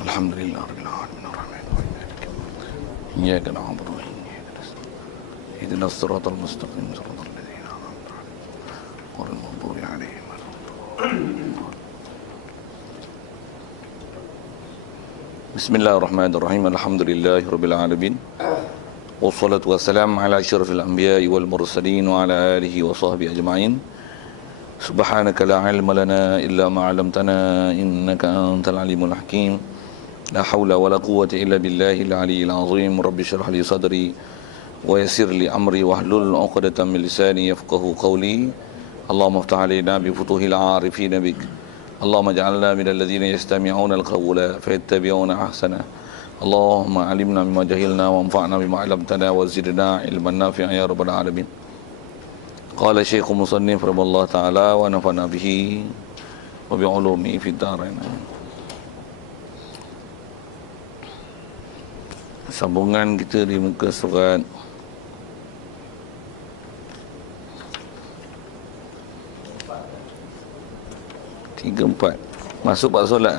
Alhamdulillah rabbil alamin arrahmanir rahim iyyaka na'budu wa iyyaka nasta'in ihdinas siratal mustaqim siratal ladzina an'amta 'alaihim ghairil maghdubi 'alaihim waladdallin. Bismillahirrahmanirrahim. Alhamdulillahi rabbil alamin. Wassalatu wassalamu ala asyrafil anbiya'i wal mursalin wa ala alihi wa sahbihi ajma'in. Subhanaka la ilma lana illa ma 'allamtana innaka antal alimul hakim. La haula wala quwwata illa billahil aliyyil azim. Rabbi shrah li sadri wa yassir li amri wahlul 'uqdatam min lisani yafqahu qawli. Allahumma iftah 'alaina bi futuhil 'arifin bik. Allahumma ij'alna minal ladzina yastami'una al-qawla fayattabi'una ahsana. Allahumma 'allimna mimma jahilna wanfa'na bima 'allamtana wa zidna 'ilman nafi'an ya rabbal alamin. Qala Syekh Musannif rahimahullah ta'ala wa nafa'na bihi wa bi'ulumi fid dharain. Sambungan kita di muka surat 34. Masuk pak solat.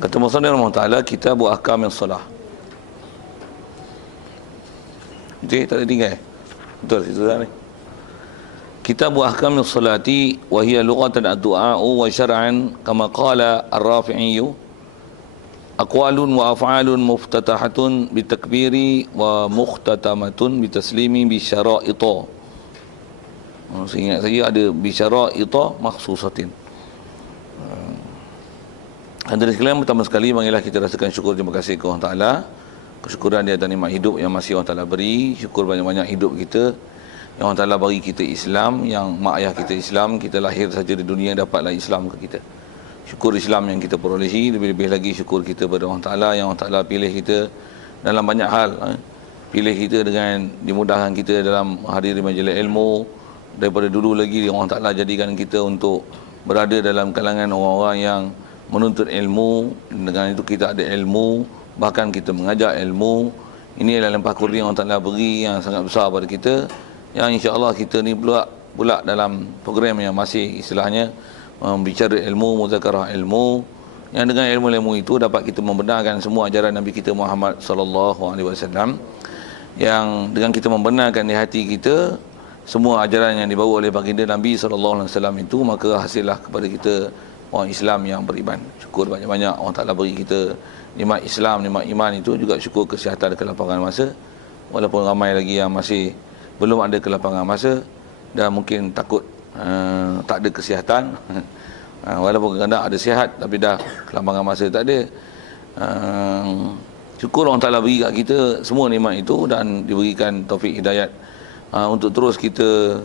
Kata Musannif rahimahullah ta'ala, Kitab Ahkamis Salah. Okey, tak ada tinggal. Betul situ dah ni. Kitab Ahkamis Salati wa hiya lughatan ad-du'a'u wa syar'an kama qala ar-Rafi'i aqwalun wa af'alun muftatahatun bitakbiri wa mukhtatamatun bitaslimi bi syara'ita. Saya ingat saja ada bi syara'ita makhsusatin. Hadirin sekalian, pertama sekali marilah kita rasakan syukur, terima kasih kepada Allah Ta'ala. Kesyukuran di atas nikmat hidup yang masih Allah Ta'ala beri. Syukur banyak-banyak hidup kita yang Allah Ta'ala bagi kita Islam, yang mak ayah kita Islam, kita lahir saja di dunia dapatlah Islam ke kita. Syukur Islam yang kita perolehi, lebih-lebih lagi syukur kita kepada Allah Ta'ala yang Allah Ta'ala pilih kita dalam banyak hal. Pilih kita dengan dimudahkan kita dalam hadiri majlis ilmu. Daripada dulu lagi Allah Ta'ala jadikan kita untuk berada dalam kalangan orang-orang yang menuntut ilmu. Dengan itu kita ada ilmu, bahkan kita mengajar ilmu. Ini adalah limpah kurnia Allah Ta'ala beri yang sangat besar pada kita, yang insya-Allah kita ni pula dalam program yang masih istilahnya bicara ilmu, muzakarah ilmu, yang dengan ilmu-ilmu itu dapat kita membenarkan semua ajaran Nabi kita Muhammad sallallahu alaihi wasallam, yang dengan kita membenarkan di hati kita semua ajaran yang dibawa oleh baginda Nabi sallallahu alaihi wasallam itu, maka hasillah kepada kita orang Islam yang beriman. Syukur banyak-banyak Allah Ta'ala beri kita nikmat Islam, nikmat iman itu, juga syukur kesihatan dan kelapangan masa. Walaupun ramai lagi yang masih belum ada kelapangan masa dan mungkin takut tak ada kesihatan. Walaupun kadang ada sihat tapi dah kelapangan masa tak ada. Syukur Allah Ta'ala beri kat kita semua nikmat itu dan diberikan taufik hidayat untuk terus kita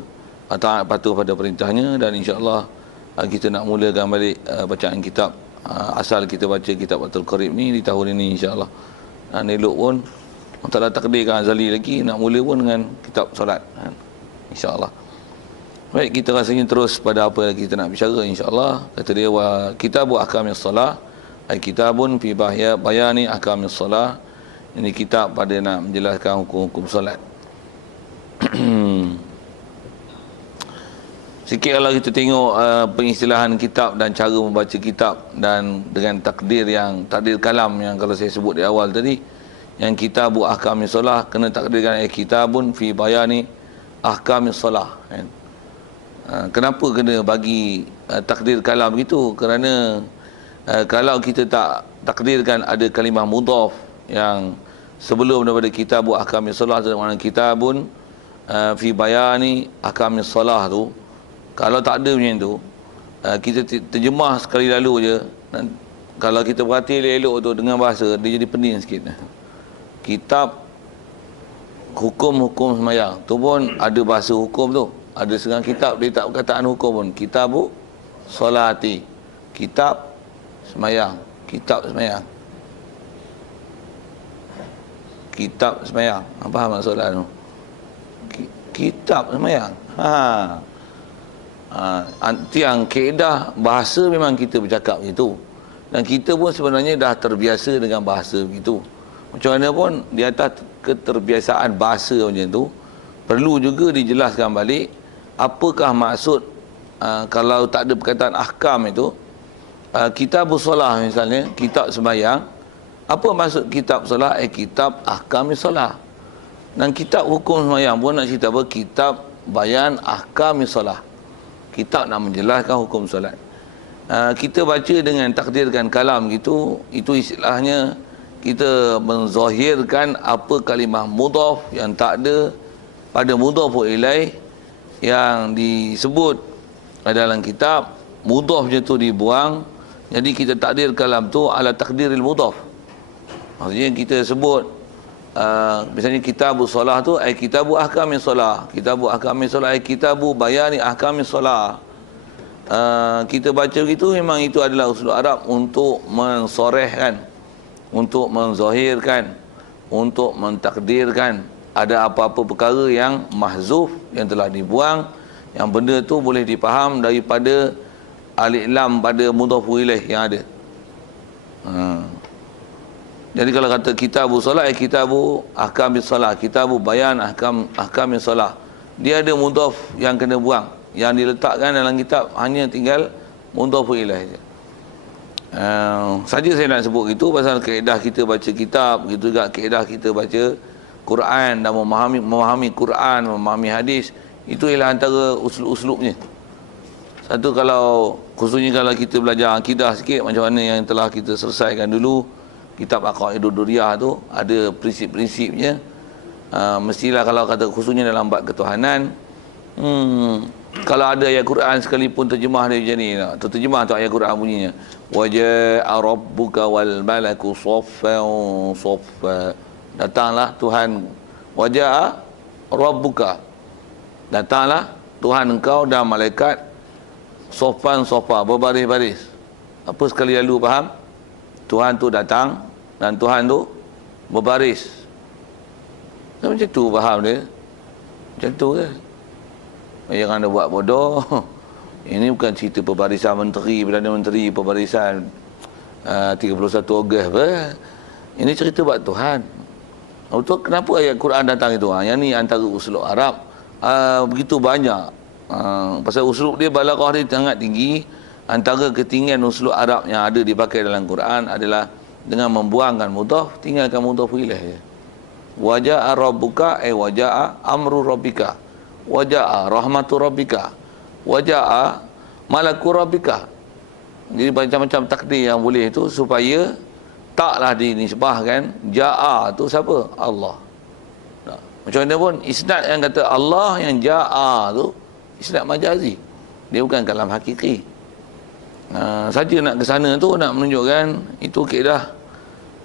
taat patuh pada perintahnya. Dan insya-Allah kita nak mulakan balik bacaan kitab asal kita baca kitab Fathul Qarib ni di tahun ini insya-Allah. Dan elok pun Allah Ta'ala takdirkan azali lagi nak mula pun dengan kitab solat, insya-Allah. Baik, kita rasanya terus pada apa yang kita nak bicara insya-Allah. Kata dia, wa Kitab Ahkamis Salah ay kitabun fi bayani ahkamis salah. Ini kitab pada nak menjelaskan hukum-hukum solat. Sikit kalau kita tengok pengistilahan kitab dan cara membaca kitab, dan dengan takdir kalam yang kalau saya sebut di awal tadi, yang Kitab Ahkamis Salah kena takdirkan kitabun fi bayani ahkamis salah, kan? Kenapa kena bagi takdir kalam begitu? Kerana kalau kita tak takdirkan ada kalimah mudhaf yang sebelum daripada Kitab Ahkamis Salah, makna kitabun fi bayani ahkamis salah tu, kalau tak ada macam tu, kita terjemah sekali lalu je, kalau kita perhati elok-elok tu dengan bahasa, dia jadi pening sikit. Kitab hukum-hukum semayang tu pun ada bahasa hukum tu, ada setengah kitab dia tak perkataan hukum pun. Kitabu solati, kitab semayang, kitab semayang, kitab semayang. Apa maksudnya tu? Kitab semayang. Tiang kaedah bahasa memang kita bercakap begitu, dan kita pun sebenarnya dah terbiasa dengan bahasa begitu. Macam mana pun di atas keterbiasaan bahasa macam tu, perlu juga dijelaskan balik apakah maksud kalau tak ada perkataan ahkam itu. Kitab solah misalnya, kitab sembahyang, apa maksud kitab solah? Kitab ahkam solah. Dan kitab hukum sembahyang pun nak cerita apa? Kitab bayan ahkam solah. Kitab nak menjelaskan hukum solat. Kita baca dengan takdirkan kalam gitu, itu istilahnya kita menzahirkan apa kalimah mudhaf yang tak ada pada mudhaf ilaih yang disebut dalam kitab, mudhafnya tu dibuang. Jadi kita takdir kalam tu ala takdiril mudhaf. Maksudnya kita sebut misalnya kitabu solah tu kitabu ahkamis solah, kitabu ahkamis solah kitabu bayani ahkamis solah. Kita baca begitu, memang itu adalah usul Arab untuk mensorehkan, untuk menzahirkan, untuk mentakdirkan ada apa-apa perkara yang mahzuf, yang telah dibuang, yang benda tu boleh dipaham daripada alif lam pada mudhaf ilaih yang ada. Jadi kalau kata kitabu solat, kitabu ahkamis solat, kitabu bayan ahkamis solat, dia ada mudhaf yang kena buang, yang diletakkan dalam kitab hanya tinggal mudhaf ilaih saja. Saja saya nak sebut itu pasal kaedah kita baca kitab, gitu juga kaedah kita baca Quran dan memahami Quran, memahami hadis, itu ialah antara uslub-uslubnya. Satu, kalau khususnya kalau kita belajar akidah sikit, macam mana yang telah kita selesaikan dulu, kitab Aqaidud Durriyah tu ada prinsip-prinsipnya. Mestilah kalau kata khususnya dalam bab ketuhanan, kalau ada ayat Quran sekalipun terjemah dia macam ni, terjemah tu ayat Quran bunyinya, waja'a rabbuka wal malaku saffan saffa, datanglah Tuhan, waja'a rabbuka, datanglah Tuhan engkau dan malaikat, sofan sofa, berbaris-baris. Apa sekali lalu faham? Tuhan tu datang dan Tuhan tu berbaris. Macam tu faham dia? Macam tu ke? Jangan anda buat bodoh. Ini bukan cerita perbarisan menteri, Perdana Menteri, perbarisan 31 Ogos apa. Ini cerita buat Tuhan. Betul, kenapa ayat Quran datang itu? Yang ni antara uslub Arab. Begitu banyak. Pasal uslub dia, balaghah dia sangat tinggi. Antara ketinggian uslub Arab yang ada dipakai dalam Quran adalah dengan membuangkan mudhaf, tinggalkan mudhaf ilaih. Waja'a rabbuka waja'a amru rabbika, waja'a rahmatu rabbika, waja'a malaku rabbika. Jadi macam-macam takdir yang boleh itu supaya taklah dinisbahkan ja'a tu siapa? Allah. Macam mana pun isnad yang kata Allah yang ja'a tu isnad majazi, dia bukan kalam hakiki. Saja nak ke sana tu nak menunjukkan itu kaedah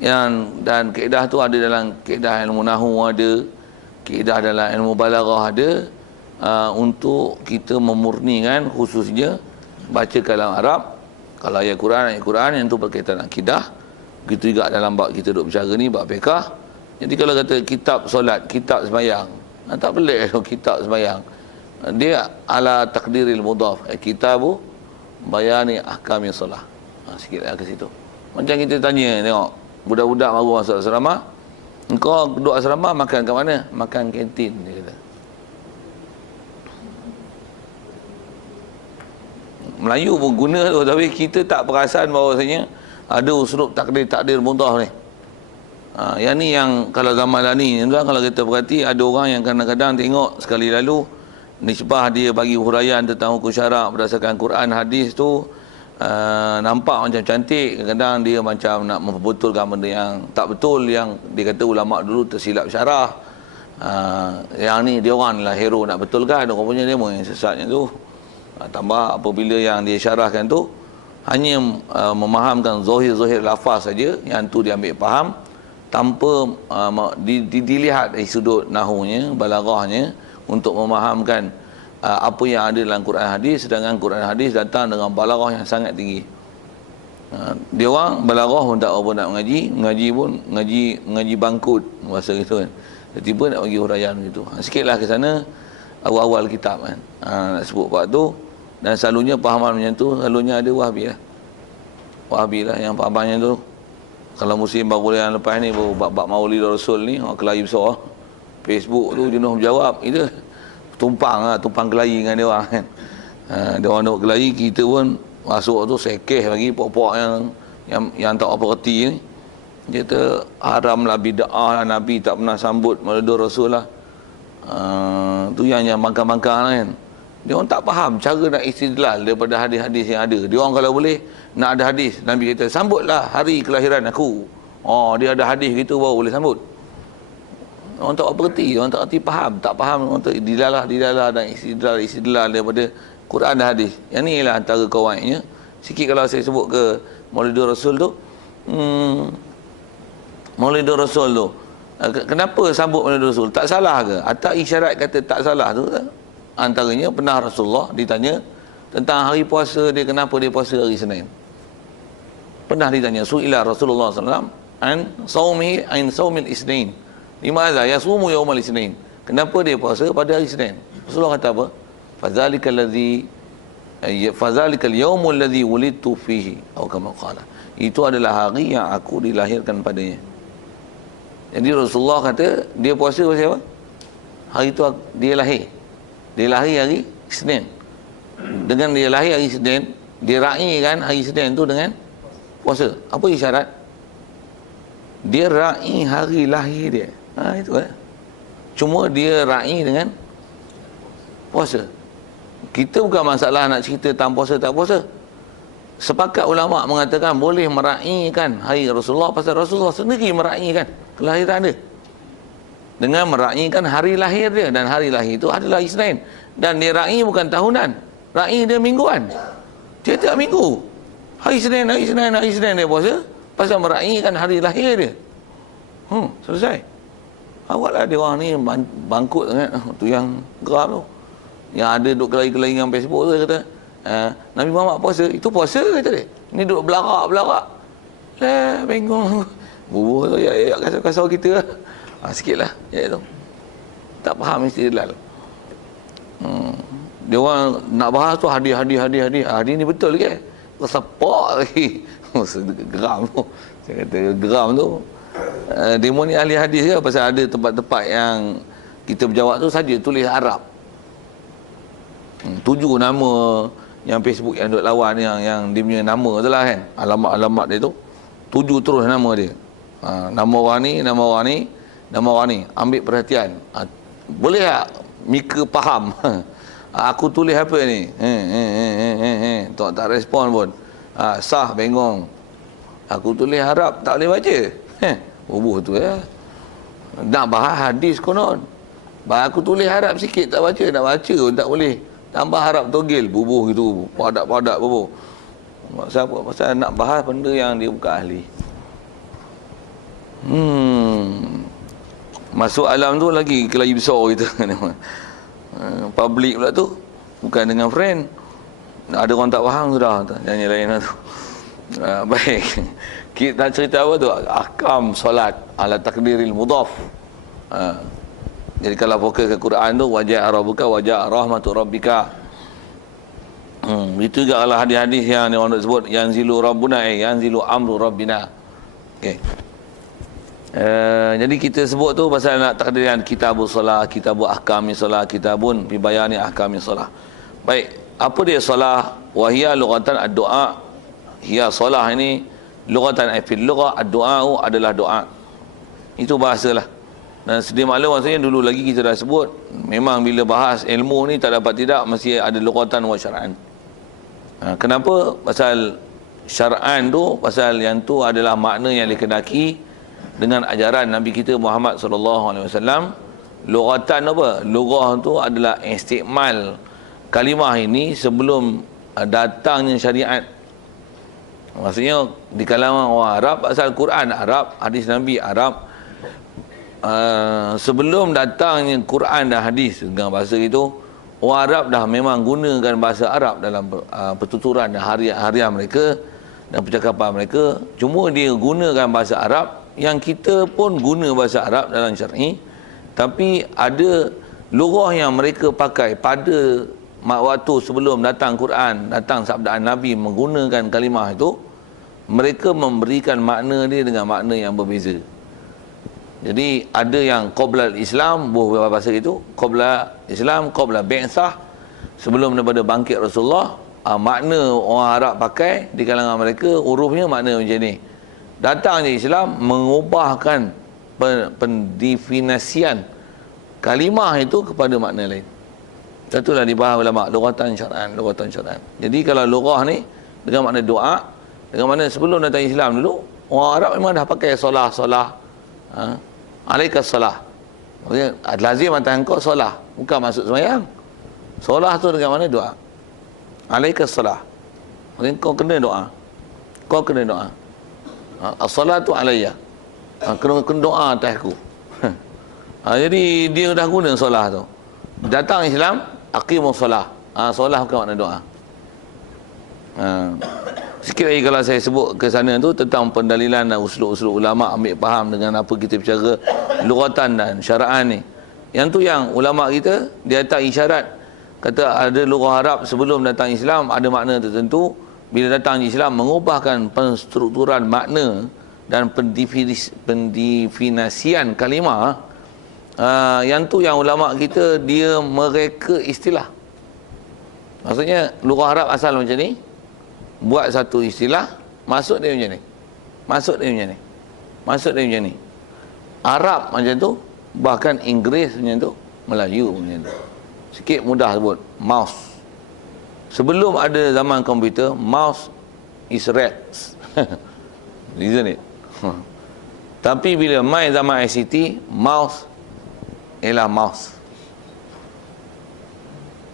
yang, dan kaedah tu ada dalam kaedah ilmu nahwu, ada kaedah dalam ilmu balaghah ada, untuk kita memurnikan khususnya baca kalam Arab. Kalau ayat Quran yang tu berkaitan akidah, begitu juga dalam bab kita duk berbicara ni, bab fiqh. Jadi kalau kata kitab solat, kitab sembahyang, tak pelik kitab sembahyang, dia ala takdiril mudhaf, kitabu bayani ahkami solah. Sikitlah ke situ. Macam kita tanya, tengok budak-budak baru masuk asrama, engkau duduk asrama makan kat mana? Makan kantin, dia kata. Melayu pun guna tu, tapi kita tak perasan bahawasanya ada uslub takdir mudhaf ni. Yang ni yang kalau zaman dah ni, kalau kita perhati, ada orang yang kadang-kadang tengok sekali lalu nisbah dia bagi huraian tentang hukum syarak berdasarkan Quran hadis tu, nampak macam cantik, kadang-kadang dia macam nak memperbetulkan benda yang tak betul, yang dia kata ulama dulu tersilap syarah. Yang ni dia orang lah hero nak betulkan, orang punya demo yang sesatnya tu. Tambah apabila yang dia syarahkan tu hanya memahamkan zahir-zahir lafaz saja, yang tu dia ambil faham tanpa dilihat dari sudut nahunya, balaghahnya, untuk memahamkan apa yang ada dalam Quran hadis. Sedangkan Quran hadis datang dengan balaghah yang sangat tinggi. Dia orang balaghah pun tak apa nak mengaji pun mengaji bangkut bahasa gitu kan. Tiba-tiba nak bagi huraian gitu. Sikitlah ke sana awal-awal kitab kan. Nak sebut bab tu, dan selalunya pahaman macam tu selalunya ada Wahabi lah. Wahabi lah yang pahamannya tu. Kalau musim baru yang lepas ni, bab Maulid Rasul ni, orang Kelayu besar. Facebook tu jenuh berjawab. Itu tumpang kelahi dengan dia orang kan. Dia orang nak kelahi, kita pun masuk tu sekeh lagi pokok-pokok yang tak apa reti ni. Dia kata haram lah, bid'ah lah, Nabi tak pernah sambut maulid Rasul lah. Tu yang bangkang-bangkang lah kan. Dia orang tak faham cara nak istidlal daripada hadis-hadis yang ada. Dia orang kalau boleh nak ada hadis, Nabi kata sambutlah hari kelahiran aku. Dia ada hadis gitu baru boleh sambut. Orang tak berhenti, orang tak berhenti faham, tak faham, orang tak dilalah dan istidlal daripada Quran dan hadis. Yang ni ialah antara kawannya. Sikit kalau saya sebut ke Maulid Rasul tu, Maulid Rasul tu, kenapa sambut Maulid Rasul? Tak salah ke? Atau isyarat kata tak salah tu? Antaranya pernah Rasulullah ditanya tentang hari puasa dia, kenapa dia puasa hari Senin. Pernah ditanya, su'ila Rasulullah SAW an saumil isnin. Limadha yasumu yawmal isnin? Kenapa dia puasa pada hari Senin? Rasulullah kata apa? Fadzalikal yawmul ladzi wulidtu fihi, atau kama qala. Itu adalah hari yang aku dilahirkan padanya. Jadi Rasulullah kata dia puasa pasal apa? Hari itu dia lahir. Dia lahir hari Isnin. Dengan dia lahir hari Isnin, dia raikan hari Isnin tu dengan puasa. Apa isyarat? Dia rai hari lahir dia. Itu kan. Cuma dia rai dengan puasa. Kita bukan masalah nak cerita tentang puasa tak puasa. Sepakat ulama mengatakan boleh meraikan hari Rasulullah pasal Rasulullah sendiri meraikan kelahiran dia dengan meraihkan hari lahir dia, dan hari lahir itu adalah Isnin, dan dia raih bukan tahunan, raih dia mingguan, tiap-tiap minggu hari Isnin dia puasa pasal meraihkan hari lahir dia. Selesai. Awaklah dia orang ni bangkut sangat tu yang geram tu, yang ada duk kelahi-kelahi dengan Facebook tu. Dia kata Nabi Muhammad puasa, itu puasa kata dia, ni duk belarak lah, bengong bubuh tu ya kasar kita lah. Sikit lah tu. Tak faham istidlal. Dia orang nak bahas tu hadis. Hadis ni betul ke? Sepak lagi. Geram tu. Saya kata geram tu. Demo ni ahli hadis ke? Pasal ada tempat-tempat yang kita berjawab tu saja tulis Arab. 7 nama yang Facebook yang duk lawan yang dia punya nama tu lah kan. Alamat-alamat dia tu 7 terus nama dia. Nama orang ni, ambil perhatian. Boleh tak Mika faham? Aku tulis apa ni? Tak respon pun. Sah bengong. Aku tulis Arab tak boleh baca. Bubuh tu ya. Nak bahas hadis konon. Aku tulis Arab sikit tak baca, nak baca pun tak boleh. Tambah Arab togel, bubuh gitu, padak-padak bubuh. Pasal nak bahas benda yang dia bukan ahli. Masuk alam tu lagi kelahi besar kita. Public pula tu, bukan dengan friend. Ada orang tak faham sudah, nyanyi lain lah tu. Baik, kita cerita apa tu? Ahkam solat ala takdiril mudhaf. Jadi kalau fokus ke Quran tu, wajah rabbuka wajah rahmatu rabbika. Itu juga lah hadis-hadis yang orang nak sebut yanzilu rabbuna, yanzilu amru rabbina. Okey. Jadi kita sebut tu pasal nak takdiran kitabus solah, kitabul ahkami solah, kitabun fi bayani ahkami solah. Baik, apa dia solah? Wahia lughatan ad-du'a. Hiya solah ini lughatan fil lughah ad-du'a adalah doa. Itu bahasalah. Dan sedia maklum maksudnya dulu lagi kita dah sebut, memang bila bahas ilmu ni tak dapat tidak mesti ada lughatan wa syar'an. Kenapa? Pasal syar'an tu, pasal yang tu adalah makna yang dikehendaki dengan ajaran Nabi kita Muhammad sallallahu alaihi wasallam. Lughatan apa? Lughah tu adalah istikmal kalimah ini sebelum datangnya syariat. Maksudnya di kalangan orang Arab, asal Quran Arab, hadis Nabi Arab. Sebelum datangnya Quran dan hadis dengan bahasa itu, orang Arab dah memang gunakan bahasa Arab dalam pertuturan dan harian mereka dan percakapan mereka. Cuma dia gunakan bahasa Arab yang kita pun guna bahasa Arab dalam syar'i, tapi ada lughah yang mereka pakai pada waktu sebelum datang Quran, datang sabdaan Nabi menggunakan kalimah itu, mereka memberikan makna dia dengan makna yang berbeza. Jadi ada yang qabla Islam, bahasa itu qabla Islam, qabla bi'tsah, sebelum daripada bangkit Rasulullah. Makna orang Arab pakai di kalangan mereka, hurufnya makna macam ni. Datangnya Islam mengubahkan pendefinisian kalimah itu kepada makna lain. Itulah dibahas ulama lughatan syar'an, lughatan syar'an. Jadi kalau lughah ni dengan makna doa, dengan makna sebelum datang Islam dulu, orang Arab memang dah pakai solah, alaikas solah. Maksudnya lazim atas engkau solah, bukan maksud sembahyang. Solah tu dengan makna doa. Alaikas solah. Maksudnya kau kena doa. Kau kena doa. As-salatu alayya. Kena doa atas aku. Jadi dia dah guna solah tu. Datang Islam, aqimus solah. Solah bukan makna doa. Sikit lagi kalau saya sebut ke sana tu tentang pendalilan dan usul-usul ulama ambil faham dengan apa kita bicara lughatan dan syara'an ni. Yang tu yang ulama kita dia letak isyarat, kata ada lughah Arab sebelum datang Islam ada makna tertentu, bila datang Islam mengubahkan penstrukturan makna dan pendefinisian kalimah. Yang tu yang ulama kita dia mereka istilah. Maksudnya lughah Arab asal macam ni, buat satu istilah, masuk dia macam ni, masuk dia macam ni, masuk dia macam ni. Arab macam tu, bahkan Inggeris macam tu, Melayu macam tu. Sikit mudah sebut mouse. Sebelum ada zaman komputer, mouse is red. Isn't it? Tapi bila main zaman ICT, mouse ialah mouse.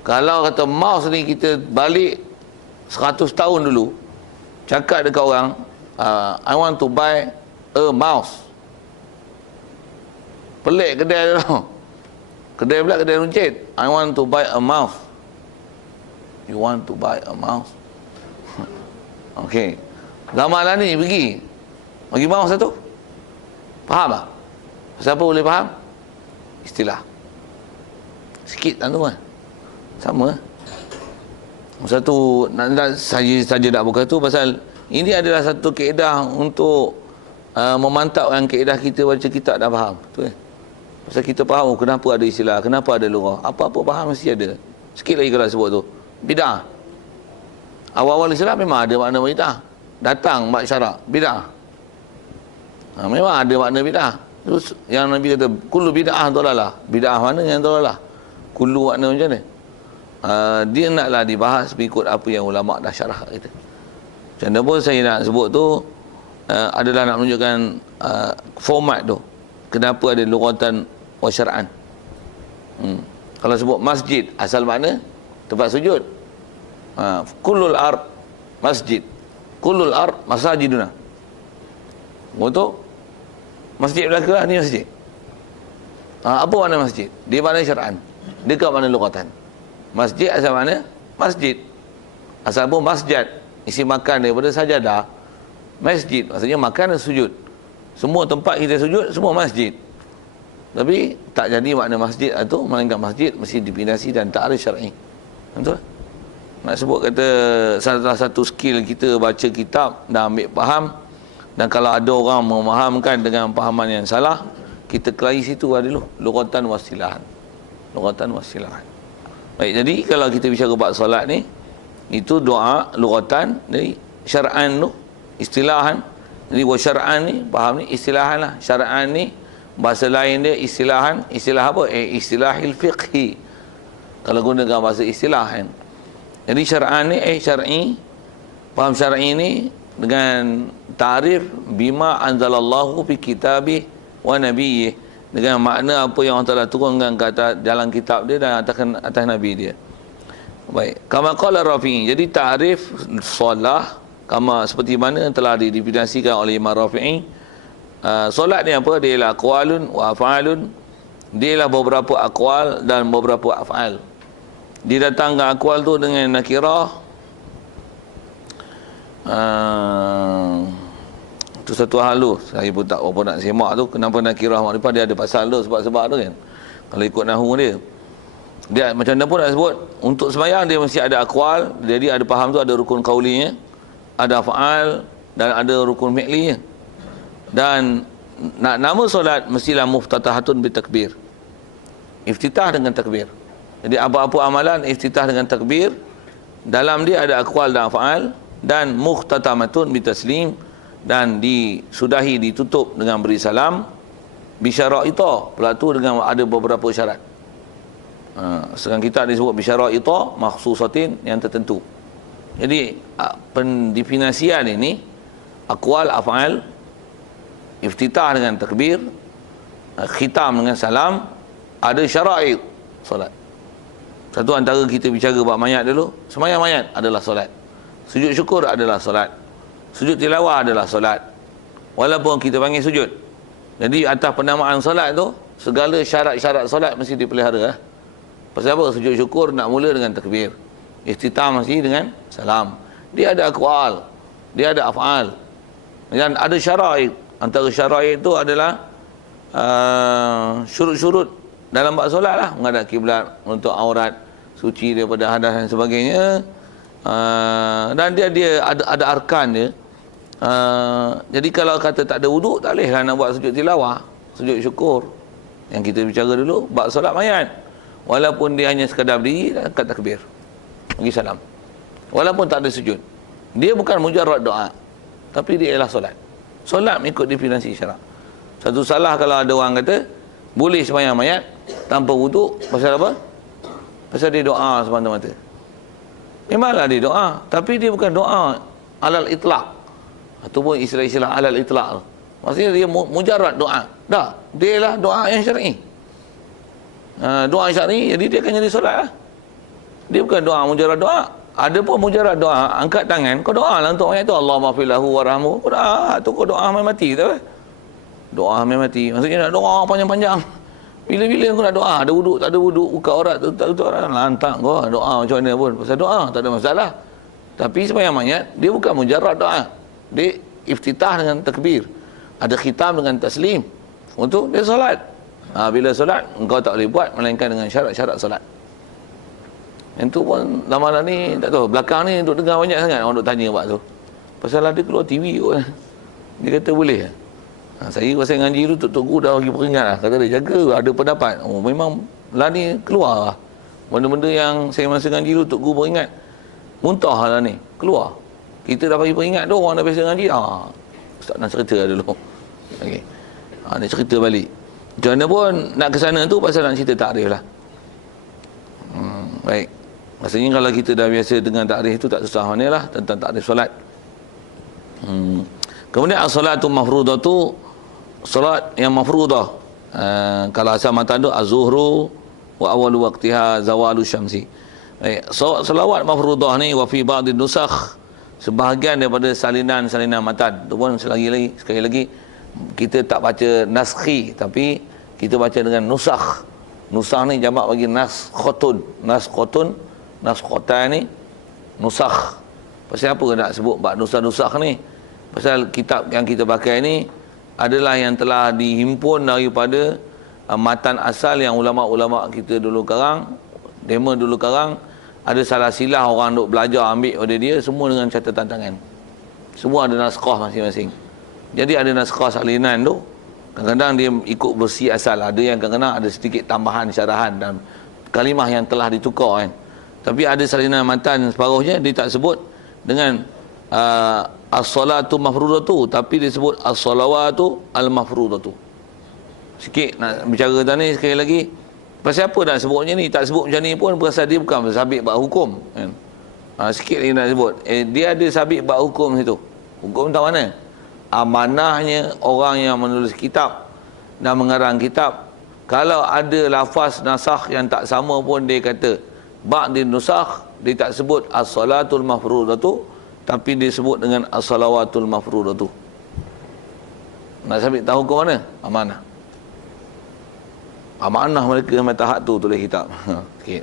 Kalau kata mouse ni kita balik 100 tahun dulu, cakap dekat orang, I want to buy a mouse. Pelik kedai tu. Kedai pula kedai runcit. I want to buy a mouse. You want to buy a mouse? Okey. Zaman lah ni pergi mouse satu. Faham tak? Siapa boleh faham? Istilah. Sikit tak tu kan? Sama. Satu saja nak buka tu pasal ini adalah satu kaedah untuk memantapkan kaedah kita baca kitab dah faham. Tu kan? Pasal kita faham kenapa ada istilah, kenapa ada lughah. Apa-apa faham mesti ada. Sikit lagi kalau sebut tu. Bid'ah. Awal-awal Islam memang ada makna bid'ah. Datang mak syarak, bid'ah. Memang ada makna bid'ah. Terus yang Nabi kata kullu bid'ah dalalah. Bid'ah mana yang dalalah? Kullu makna macam ni. Dia naklah dibahas mengikut apa yang ulama dah syarah kita. Macam mana pun saya nak sebut tu adalah nak menunjukkan format tu. Kenapa ada lughatan wa syar'an. Kalau sebut masjid, asal makna tempat sujud. Kullul ard masjid. Kullul ard masajiduna. Betul? Masjid belaka ni masjid. Apa makna masjid? Dia makna syar'an. Dia ke makna lughatan. Masjid asal mana? Masjid. Asal pun masjid, isi makan daripada sajadah. Masjid maksudnya makan dan sujud. Semua tempat kita sujud semua masjid. Tapi tak jadi makna masjid itu, melainkan masjid mesti definisi dan ta'rif syar'i. Betul? Nak sebut kata salah satu skill kita baca kitab dan ambil faham, dan kalau ada orang memahamkan dengan fahaman yang salah, kita kelahi situ dulu, lughatan wasilahan. Lughatan wasilahan. Baik, jadi kalau kita bicara bab solat ni, itu doa lughatan, dari syar'an tu istilahan. Jadi wa syar'an ni faham ni istilahan lah. Syar'an ni bahasa lain dia istilahan. Istilah apa? Istilahil fiqhi. Kalau gunakan bahasa istilah kan. Jadi syar'an ni syar'i. Faham syar'i ni dengan ta'rif bima anzalallahu fi kitabih wa nabiyyih, dengan makna apa yang Allah Taala turunkan ke atas dalam kitab dia dan atas nabi dia. Baik, kama qala Rafi'i. Jadi ta'rif solah kama seperti mana telah didefinisikan oleh Imam Rafi'i. Solat ni apa? Dia ialah aqwalun wa af'alun. Dia ialah beberapa aqwal dan beberapa af'al. Didatangkan aqwal tu dengan nakirah. Itu satu hal tu. Saya pun tak apa nak semak tu. Kenapa nakirah makrifah, dia ada pasal tu, sebab-sebab tu kan. Kalau ikut nahwu dia. Dia macam mana pun nak sebut, untuk sembahyang dia mesti ada aqwal. Jadi ada faham tu, ada rukun qaulinya, ada af'al dan ada rukun fi'linya. Dan nama solat mestilah muftatahatun bitakbir. Iftitah dengan takbir. Jadi apa-apa amalan iftitah dengan takbir, dalam dia ada aqwal dan af'al, dan mukhtatamatun bitaslim, dan disudahi, ditutup dengan beri salam, bisyara'ita, pula tu dengan ada beberapa syarat. Sedangkan kita disebut bisyara'ita makhsusatin, yang tertentu. Jadi pendefinisian ini aqwal, af'al, iftitah dengan takbir, khitam dengan salam, ada syara'id solat. Satu antara kita bicara bab mayat dulu, sembahyang mayat adalah solat. Sujud syukur adalah solat. Sujud tilawah adalah solat. Walaupun kita panggil sujud. Jadi atas penamaan solat tu, segala syarat-syarat solat mesti dipelihara. Pasal apa? Sujud syukur nak mula dengan takbir. Iftitah mesti dengan salam. Dia ada aqwal, dia ada af'al, dan ada syara'id. Antara syara'id itu adalah syurut-syurut dalam bab solat lah. Menghadap kiblat, untuk aurat, suci daripada hadas dan sebagainya. Dan dia ada arkan dia. Jadi kalau kata tak ada wuduk, tak boleh lah nak buat sujud tilawah, sujud syukur. Yang kita bicara dulu bab solat mayat. Walaupun dia hanya sekadar berdiri dan angkat takbir, bagi salam, walaupun tak ada sujud, dia bukan mujarrad doa, tapi dia ialah solat. Solat mengikut definisi syarak. Satu salah kalau ada orang kata boleh sembahyang mayat tanpa wuduk. Pasal apa? Pasal dia doa semata-mata. Memanglah dia doa, tapi dia bukan doa alal itlaq, ataupun istilah-istilah alal itlaq. Maksudnya dia mujarrad doa. Dah, dia lah doa yang syar'i. Doa syar'i, jadi dia akan jadi solat lah. Dia bukan doa mujarrad doa. Ada pun mujarrad doa, angkat tangan, kau doa lah untuk mayat tu, Allahumma filahu warhamhu. Kau doa, tu kau doa sampai mati tu. Doa sampai mati. Maksudnya nak doa panjang-panjang. Bila-bila kau nak doa, ada wuduk, tak ada wuduk, buka aurat, tak tutup aurat, lantak kau doa macam mana pun. Pasal doa tak ada masalah. Tapi sembahyang mayat, dia bukan mujarrad doa. Dia iftitah dengan takbir, ada khitam dengan taslim. Untuk dia solat. Bila solat, engkau tak boleh buat melainkan dengan syarat-syarat solat. Yang tu pun lama ni tak tahu, belakang ni duk dengar banyak sangat orang duk tanya buat tu. Pasal ada keluar TV kot. Dia kata boleh. Saya pasal ngaji tu Tok Guru dah bagi peringat lah. Kata dia jaga, ada pendapat. Oh memang lah ni keluar lah. Benda-benda yang saya masa ngaji tu Tok Guru peringat, muntah lah ni keluar. Kita dah bagi peringat tu, orang dah biasa ngaji. Ustaz nak cerita lah dulu. Okey. Dia cerita balik. Macam mana pun nak ke sana tu pasal nak cerita takrif lah. Baik. Maksudnya kalau kita dah biasa dengan takrif tu tak susah mana lah tentang takrif solat. Kemudian as-salatu mafrudatu, solat yang mafrudah. Kalau asal mata tu az-zuhru wa awalu waqtiha zawalu syamsi. Baik. Salawat mafrudah ni wa fi ba'd nusakh, sebahagian daripada salinan-salinan matan. Tu pun sekali lagi kita tak baca naskhi, tapi kita baca dengan nusakh. Nusakh ni jamak bagi naskhotun. Naskhotan ni nusakh. Pasal apa nak sebut bab nusakh ni? Pasal kitab yang kita pakai ni adalah yang telah dihimpun daripada matan asal yang ulama-ulama kita dulu karang, dema dulu karang. Ada salah silah orang duk belajar ambil oleh dia, semua dengan catatan tangan. Semua ada naskah masing-masing. Jadi ada naskah salinan tu, kadang-kadang dia ikut versi asal. Ada yang kadang-kadang ada sedikit tambahan syarahan dan kalimah yang telah ditukar kan. Tapi ada salinan matan separuhnya dia tak sebut dengan as-salatu mafrudatu, tapi dia sebut as-salawatu al-mafrudatu. Sikit nak bicara tadi sekali lagi. Pasal apa nak sebut macam ni? Tak sebut macam ni pun pasal dia bukan sabit bab hukum kan. Sikit lagi nak sebut. Dia ada sabit bab hukum situ. Hukum tahu mana? Amanahnya orang yang menulis kitab dan mengarang kitab, kalau ada lafaz nasakh yang tak sama pun dia kata ba'din nusakh, dia tak sebut as-salatul mafrudatu, tapi dia sebut dengan as-salawatul mafrudatu. Nak sabit tahu hukum mana? Amanah. Amanah mereka mata hak tu tulis kitab. Okey.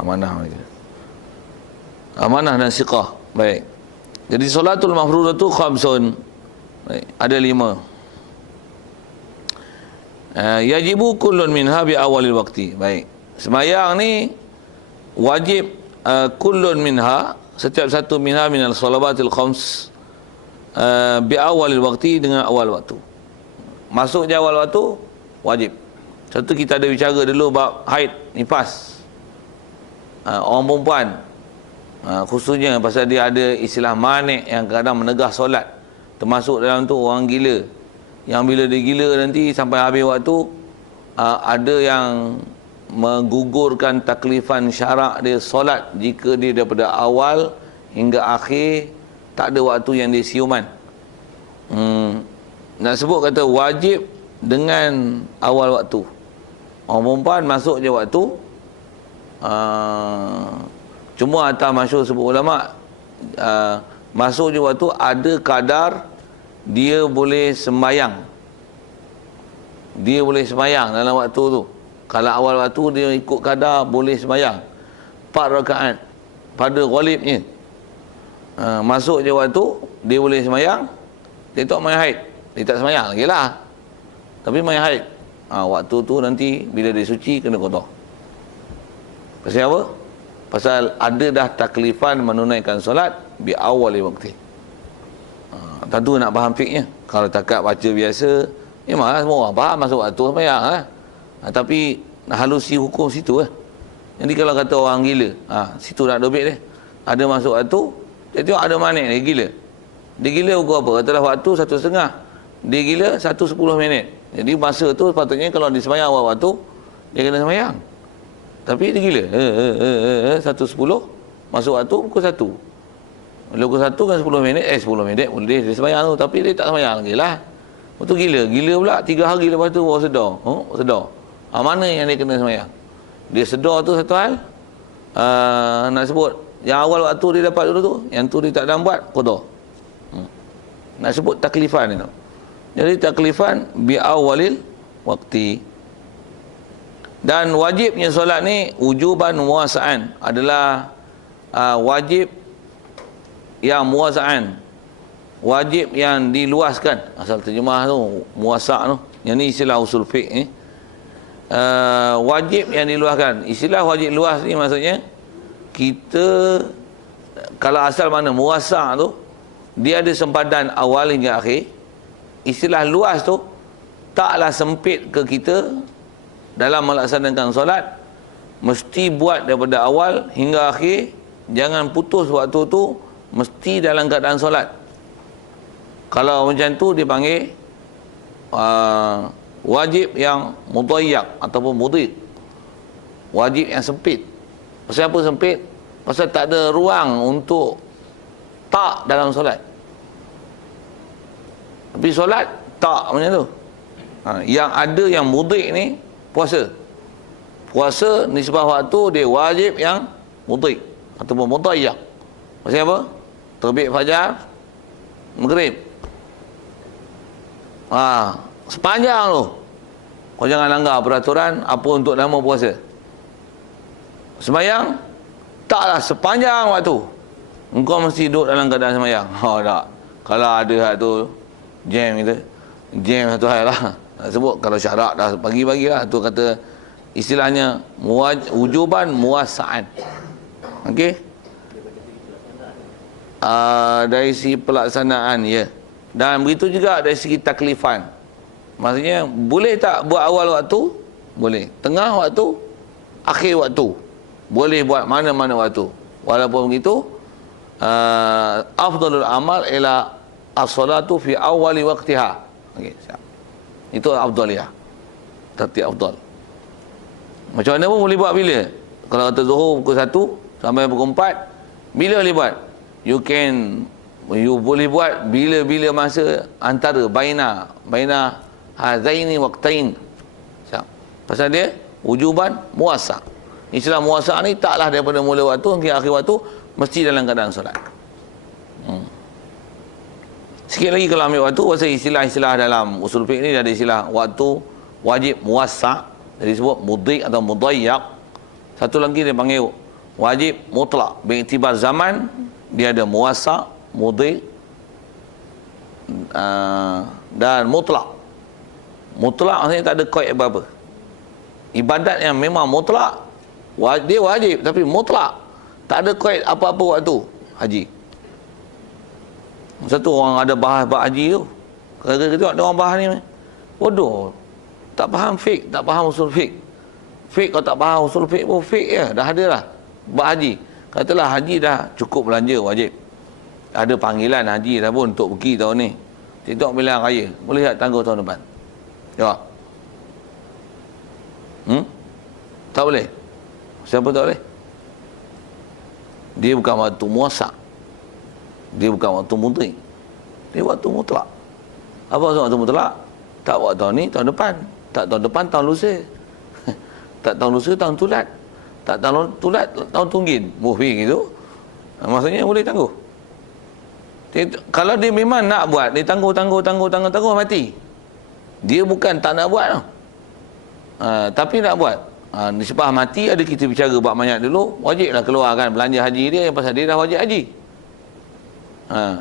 Amanah mereka. Amanah dan siqah. Baik. Jadi solatul mafrudatu khamsun. Ada 5. Yajibu kullun minha bi awalil waqti. Baik. Sembahyang ni wajib kullun minha, setiap satu minha minal salawatil khams, bi awalil waqti, dengan awal waktu. Masuk je awal waktu wajib. Satu, kita ada bicara dulu bab haid, nifas. Orang perempuan, khususnya pasal dia ada istilah manik yang kadang menegah solat. Termasuk dalam tu orang gila, yang bila dia gila nanti sampai habis waktu, ada yang menggugurkan taklifan syarak dia solat jika dia daripada awal hingga akhir tak ada waktu yang dia siuman. Nak sebut kata wajib dengan awal waktu. Orang perempuan masuk je waktu, cuma atas masyhur sebut ulama, masuk je waktu ada kadar dia boleh sembahyang. Dia boleh sembahyang dalam waktu tu. Kalau awal waktu dia ikut kadar boleh sembahyang 4 rakaat pada ghalibnya. Masuk je waktu dia boleh sembahyang, dia tak main haid, dia tak sembahyang lagi lah, tapi main haid. Waktu tu nanti bila dia suci kena qada. Pasal apa? Pasal ada dah taklifan menunaikan solat bi awali waktu. Tentu nak faham fiknya. Kalau takat baca biasa, memanglah semua orang faham masuk waktu sembahyang lah. Tapi nak halusi hukum situ lah. Jadi kalau kata orang gila, situ nak dobit dia. Ada masuk waktu, dia tengok ada manik dia gila. Dia gila ukur apa? Katalah waktu 1.5. Dia gila 1:10 minit. Jadi masa tu sepatutnya kalau dia sembahyang awal waktu, dia kena sembahyang. Tapi dia gila. 1:10 masuk waktu pukul 1. Bila pukul 1 kan 10 minit, 10 minit boleh dia sembahyang tu, tapi dia tak sembahyang lagi lah. Betul gila. Gila pula 3 hari lepas tu baru sedar. Sedar. Mana yang dia kena sembahyang? Dia sedar tu satu hal. Nak sebut yang awal waktu dia dapat dulu tu, yang tu dia tak dapat buat, qada. Nak sebut taklifan itu. Jadi taklifan bi awalil waqti. Dan wajibnya solat ni wujuban muwasa'an, adalah wajib yang muwasa'an, wajib yang diluaskan. Asal terjemah tu muwasa' tu, yang ni istilah usul fiqh ni. Wajib yang diluaskan. Istilah wajib luas ni maksudnya kita, kalau asal mana muwasa' tu dia ada sempadan awal hingga akhir. Istilah luas tu taklah sempit ke kita dalam melaksanakan solat, mesti buat daripada awal hingga akhir, jangan putus waktu tu, mesti dalam keadaan solat. Kalau macam tu dipanggil wajib yang mudayyak ataupun mudhiq, wajib yang sempit. Pasal apa sempit? Pasal tak ada ruang untuk tak dalam solat. Tapi solat tak macam tu. Yang ada yang mudhiq ni puasa. Puasa nisbah waktu dia wajib yang mudhiq ataupun mudayyak. Pasal apa? Terbit fajar, maghrib. Sepanjang tu. Kau jangan langgar peraturan apa untuk nama puasa. Sembahyang taklah sepanjang waktu. Engkau mesti duduk dalam keadaan sembahyang. Tak. Kalau ada hal tu jam kita, jam satu hal lah. Nak sebut kalau syarak dah pagi-pagi lah, tu kata istilahnya wujuban muwasa'an. Okey? Dari segi pelaksanaan, ya. Dan begitu juga dari segi taklifan. Maksudnya boleh tak buat awal waktu? Boleh. Tengah waktu, akhir waktu. Boleh buat mana-mana waktu. Walaupun begitu, afdalul amal ila as-salatu fi awali waqtiha. Okey, siap. Itu afdaliyah. Tertib afdal. Macam mana pun boleh buat bila? Kalau kata Zuhur pukul 1 sampai pukul 4, bila boleh buat? You boleh buat bila-bila masa antara baina hazaini waqtain. Siap. Pasal dia wujuban muwasa'. Istilah muwasa' ni taklah daripada mula waktu hingga akhir waktu, mesti dalam keadaan solat. Sikit lagi kalau ambil waktu, pasal istilah-istilah dalam usul fiqh ni ada istilah waktu wajib muwassa', jadi disebut mudhiq atau mudayyak. Satu lagi dia panggil wajib mutlak. Beriktibar zaman dia ada muwassa', mudhiq dan mutlak. Mutlak maksudnya tak ada qaid apa-apa. Ibadat yang memang mutlak, dia wajib, tapi mutlak, tak ada qaid apa-apa waktu. Haji. Satu orang ada bahas bab haji tu. Kalau kita tengok dia orang bahas ni, bodoh. Tak faham fiqh, tak faham usul fiqh. Fiqh kalau tak faham usul fiqh pun fiqh je. Dah ada lah. Bab haji. Katalah haji dah cukup belanja wajib. Ada panggilan haji dah pun untuk pergi tahun ni. TikTok pilihan raya. Boleh tak tangguh tahun depan? Jawab. Tak boleh? Siapa tak boleh? Dia bukan waktu muasak. Dia bukan waktu mudrik. Dia waktu mutlak. Apa maksud waktu mutlak? Tak buat tahun ni, tahun depan. Tak tahun depan, tahun lusa. Tak tahun lusa, tahun tulat. Tak tahun tulat, tahun tunggin. Muhfi gitu. Maksudnya boleh tangguh. Kalau dia memang nak buat, dia tangguh mati. Dia bukan tak nak buat tau. Tapi nak buat. Nisbah mati ada kita bicara bab mayat dulu, wajiblah keluarkan belanja haji dia yang pasal dia dah wajib haji.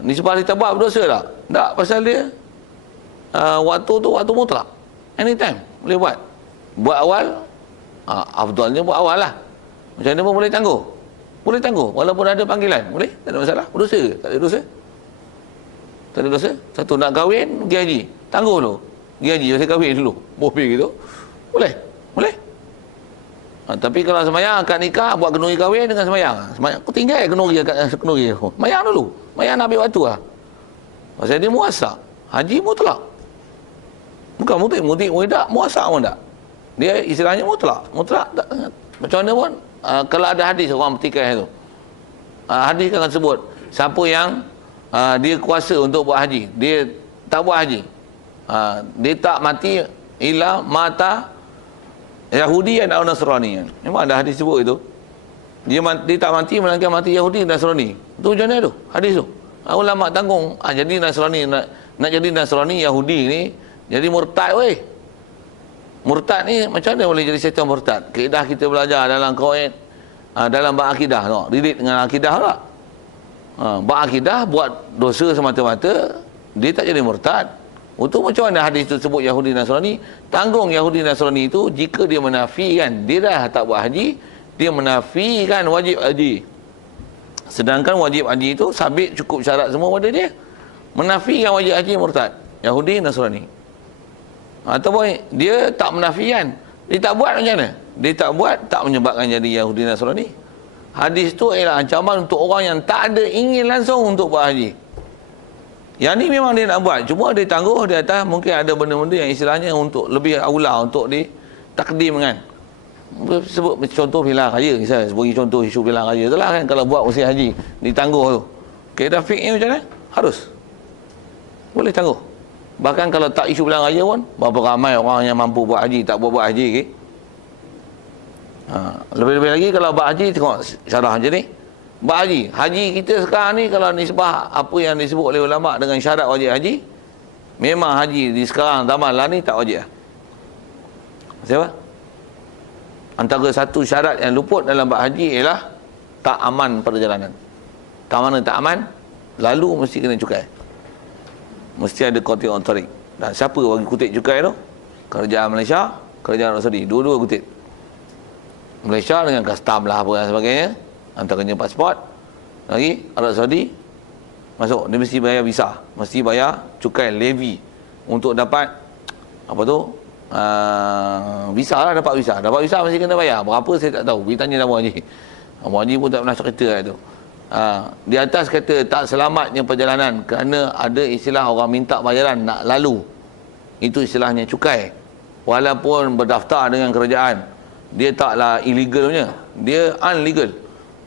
Nisbah kita buat berdosa tak? Tak, pasal dia waktu tu waktu mutlak. Anytime boleh buat. Buat awal, afdalnya buat awal lah. Macam mana pun boleh tangguh. Boleh tangguh walaupun ada panggilan. Boleh? Tak ada masalah. Berdosa ke? Tak ada dosa. Tak ada dosa. Satu nak kahwin, pergi haji. Tangguh dulu. Pergi haji, saya kahwin dulu. Boleh gitu. Boleh? Boleh? Tapi kalau semayang akad nikah, buat kenduri kahwin dengan semayang. Semayang, aku tinggal kenduri akad kenduri. Semayang dulu. Semayang nak ambil waktu lah. Pasal dia muasak. Haji mutlak. Bukan mutik tak, muasak pun tak. Dia istilahnya mutlak. Mutlak tak. Macam mana pun, kalau ada hadis orang bertikai tu. Hadis akan sebut, siapa yang dia kuasa untuk buat haji, dia tak buat haji. Dia tak mati ila mata Yahudi dan Nasrani. Memang ada hadis sebut itu. Dia tak mati melainkan mati Yahudi dan Nasrani. Itu macam mana tu? Hadis tu. Ulama tanggung. Jadi Nasrani nak jadi Nasrani Yahudi ni jadi murtad weh. Murtad ni macam mana boleh jadi syaitan murtad? Kaedah kita belajar dalam qawaid, dalam bab akidah tu. Didik dengan akidah tak? Bab akidah buat dosa semata-mata, dia tak jadi murtad. Untuk macam mana hadis itu sebut Yahudi Nasrani? Tanggung Yahudi Nasrani itu jika dia menafikan dia dah tak buat haji, dia menafikan wajib haji. Sedangkan wajib haji itu sabit cukup syarat semua pada dia. Menafikan wajib haji murtad. Yahudi Nasrani. Ataupun dia tak menafikan, dia tak buat macam mana? Dia tak buat, tak menyebabkan jadi Yahudi Nasrani. Hadis tu ialah ancaman untuk orang yang tak ada ingin langsung untuk buat haji. Yang ni memang dia nak buat, cuma dia tangguh di atas mungkin ada benda-benda yang istilahnya untuk lebih aula untuk ditakdim kan. Sebut contoh pilihan raya, misalnya bagi contoh isu pilihan raya tu lah kan, kalau buat usia haji ditangguh tu. Kaedah fiqhnya macam mana? Harus. Boleh tangguh. Bahkan kalau tak isu pilihan raya pun, berapa ramai orang yang mampu buat haji tak buat haji okay? Lebih-lebih lagi kalau buat haji, tengok syarah macam ni. Buat haji. Haji kita sekarang ni kalau nisbah apa yang disebut oleh ulama dengan syarat wajib haji, memang haji di sekarang zaman lah ni tak wajib. Siapa? Antara satu syarat yang luput dalam bab haji ialah tak aman perjalanan. Tak mana tak aman, lalu mesti kena cukai. Mesti ada kotik on tarik. Dan siapa bagi kutip cukai tu? Kerajaan Malaysia, kerajaan Arab Saudi. Dua-dua kutip. Malaysia dengan custom lah apa dan sebagainya. Antaranya pasport. Lagi Arab Saudi masuk. Dia mesti bayar visa. Mesti bayar cukai levy untuk dapat apa tu? Visa lah, dapat visa. Dapat visa mesti kena bayar. Berapa saya tak tahu. Pergi tanya Abu Haji. Abu Haji pun tak pernah cerita lah tu. Di atas kata tak selamatnya perjalanan kerana ada istilah orang minta bayaran nak lalu. Itu istilahnya cukai. Walaupun berdaftar dengan kerajaan, dia taklah illegal punya, dia unlegal.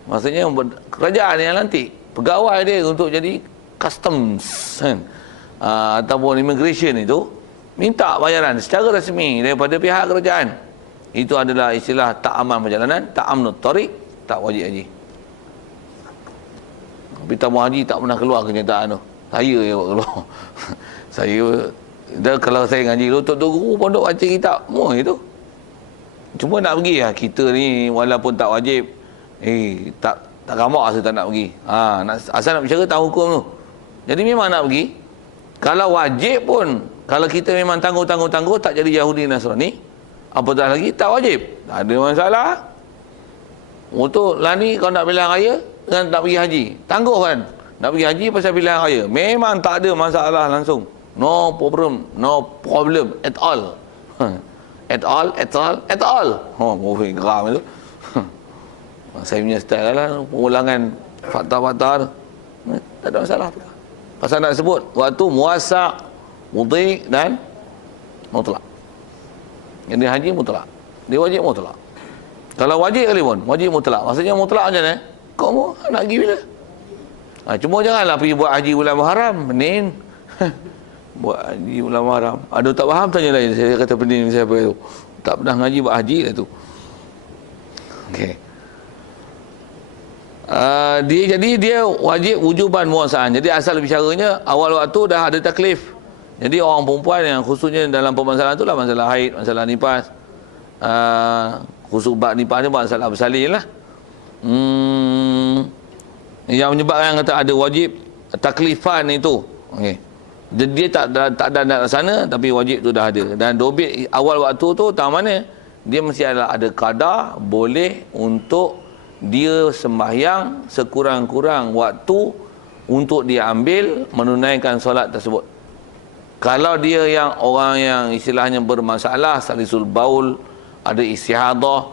Maksudnya kerajaan yang lantik pegawai dia untuk jadi customs kan? Ataupun immigration itu minta bayaran secara rasmi daripada pihak kerajaan. Itu adalah istilah tak aman perjalanan, tak amnut tariq, tak wajib haji. Tapi tamu haji tak pernah keluar kenyataan tu. Saya je keluar. Saya dah, kalau saya ngaji dulu, tok guru pondok baca kitab semua itu. Cuma nak pergi lah. Kita ni walaupun tak wajib, tak gamak rasa tak nak pergi. Asal nak bicara tahu hukum tu. Jadi memang nak pergi. Kalau wajib pun, kalau kita memang tangguh tak jadi Yahudi Nasrani, apatah lagi tak wajib, tak ada masalah. Untuk lah ni kalau nak pilihan raya dengan tak pergi haji, tangguh kan. Nak pergi haji pasal pilihan raya. Memang tak ada masalah langsung. No problem at all. At all. Oh, geram itu. Saya punya style lah, pengulangan fakta-fakta tu. Tak ada masalah. Pasal nak sebut waktu muasa', mudhi' dan mutlak. Jadi haji mutlak. Dia wajib mutlak. Kalau wajib kali pun, wajib mutlak. Maksudnya mutlak macam mana? Kau mau nak pergi bila? Cuma janganlah pergi buat haji bulan Muharram. Pening. Buat haji bulan Muharram. Ada tak faham tanya lain. Saya kata pening siapa itu. Tak pernah ngaji buat haji lah tu. Okey. Dia wajib wujuban muasaan. Jadi asal bicaranya awal waktu dah ada taklif. Jadi orang perempuan yang khususnya dalam permasalahan tu lah masalah haid, masalah nifas. Khusus bab nifas ni masalah bersalin lah. Yang menyebabkan kata ada wajib taklifan itu. Okey. Dia tak ada nak sana tapi wajib tu dah ada. Dan dobit awal waktu tu tak mana dia mesti ada qada boleh untuk dia sembahyang sekurang-kurang waktu untuk dia ambil menunaikan solat tersebut. Kalau dia yang orang yang istilahnya bermasalah salisul baul, ada istihadah,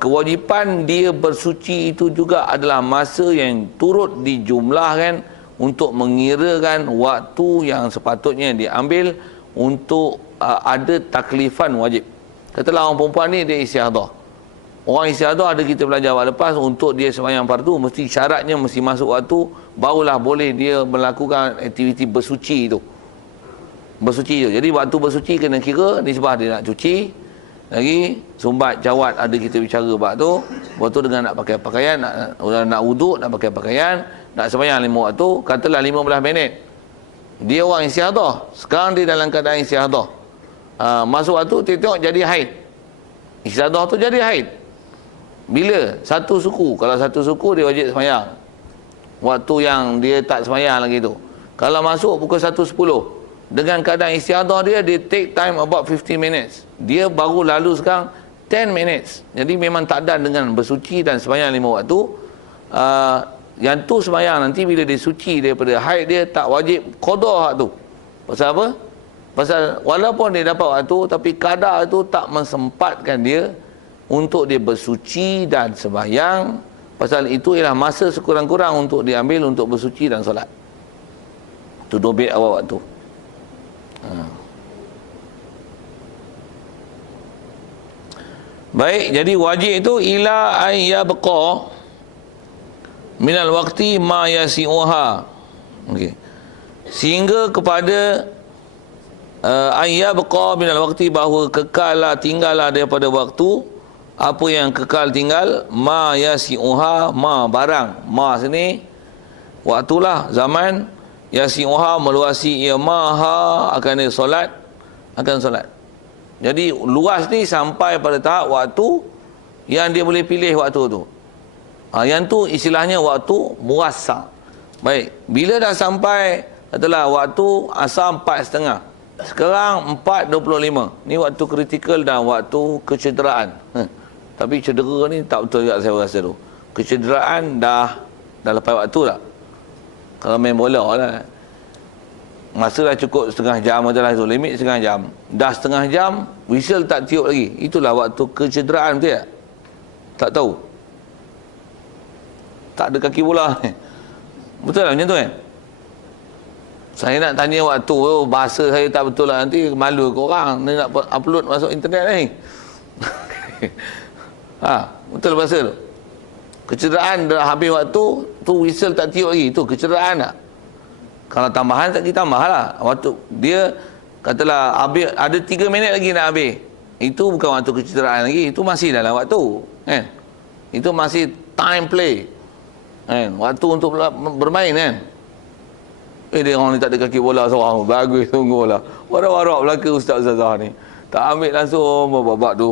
kewajipan dia bersuci itu juga adalah masa yang turut dijumlahkan untuk mengirakan waktu yang sepatutnya diambil untuk ada taklifan wajib. Katalah orang perempuan ni dia istihadah. Orang istihadah ada kita belajar waktu lepas untuk dia sembahyang fardu mesti syaratnya mesti masuk waktu barulah boleh dia melakukan aktiviti bersuci itu. Bersuci itu. Jadi waktu bersuci kena kira nisbah dia nak cuci lagi sumbat jawat ada kita bicara bab tu. Waktu dengan nak pakai pakaian, nak wuduk, nak pakai pakaian, nak sembahyang 5 waktu, katalah 15 minit. Dia orang istihadah. Sekarang dia dalam keadaan istihadah. Masuk waktu tengok jadi haid. Istihadah tu jadi haid. Bila? Satu suku. Kalau satu suku dia wajib sembahyang. Waktu yang dia tak sembahyang lagi tu. Kalau masuk pukul 1.10 dengan keadaan istihadah dia take time about 15 minutes. Dia baru lalu sekarang 10 minutes. Jadi memang tak ada dengan bersuci dan sembahyang 5 waktu. Yang tu sembahyang nanti bila dia suci daripada haid dia tak wajib qada tu. Pasal apa? Pasal walaupun dia dapat waktu tapi qada tu tak mensempatkan dia untuk dia bersuci dan sembahyang. Pasal itu ialah masa sekurang-kurang untuk diambil untuk bersuci dan solat. Itu dobit awal waktu. Baik, jadi wajib itu ila ayyabqa minal waqti ma yasi'uha. Okey. Sehingga kepada ayyabqa minal waqti bahawa kekallah tinggallah daripada waktu apa yang kekal tinggal ma yasi'uha ma barang. Ma sini waktulah zaman yasi'uha meluasi ia maha akan dia solat akan solat. Jadi luas ni sampai pada tahap waktu yang dia boleh pilih waktu tu. Yang tu istilahnya waktu muwassa'. Baik, bila dah sampai katalah waktu asar 4.30. Sekarang 4.25. Ni waktu kritikal dan waktu kecederaan. Tapi cedera ni tak betul juga saya rasa tu. Kecederaan dah lepas waktu tak? Kalau main bola lah. Masa dah cukup setengah jam adalah tu. Limit setengah jam. Dah setengah jam, whistle tak tiup lagi. Itulah waktu kecederaan, betul tak? Tak tahu. Tak ada kaki bola. Betul lah macam tu kan? Saya nak tanya waktu, bahasa saya tak betul lah. Nanti malu ke orang. Ni nak upload masuk internet ni. Betul bahasa tu. Kecederaan dah habis waktu, tu whistle tak tiup lagi. Tu kecederaan tak? Kalau tambahan tak ditambah lah. Waktu dia katalah habis, ada 3 minit lagi nak habis. Itu bukan waktu kecederaan lagi. Itu masih dalam waktu. Kan? Itu masih time play. Kan? Waktu untuk bermain kan? Dia orang ni tak ada kaki bola seorang. Bagus tunggu bola. Warak-warak belaka ustaz-ustazah ni. Tak ambil langsung babak tu.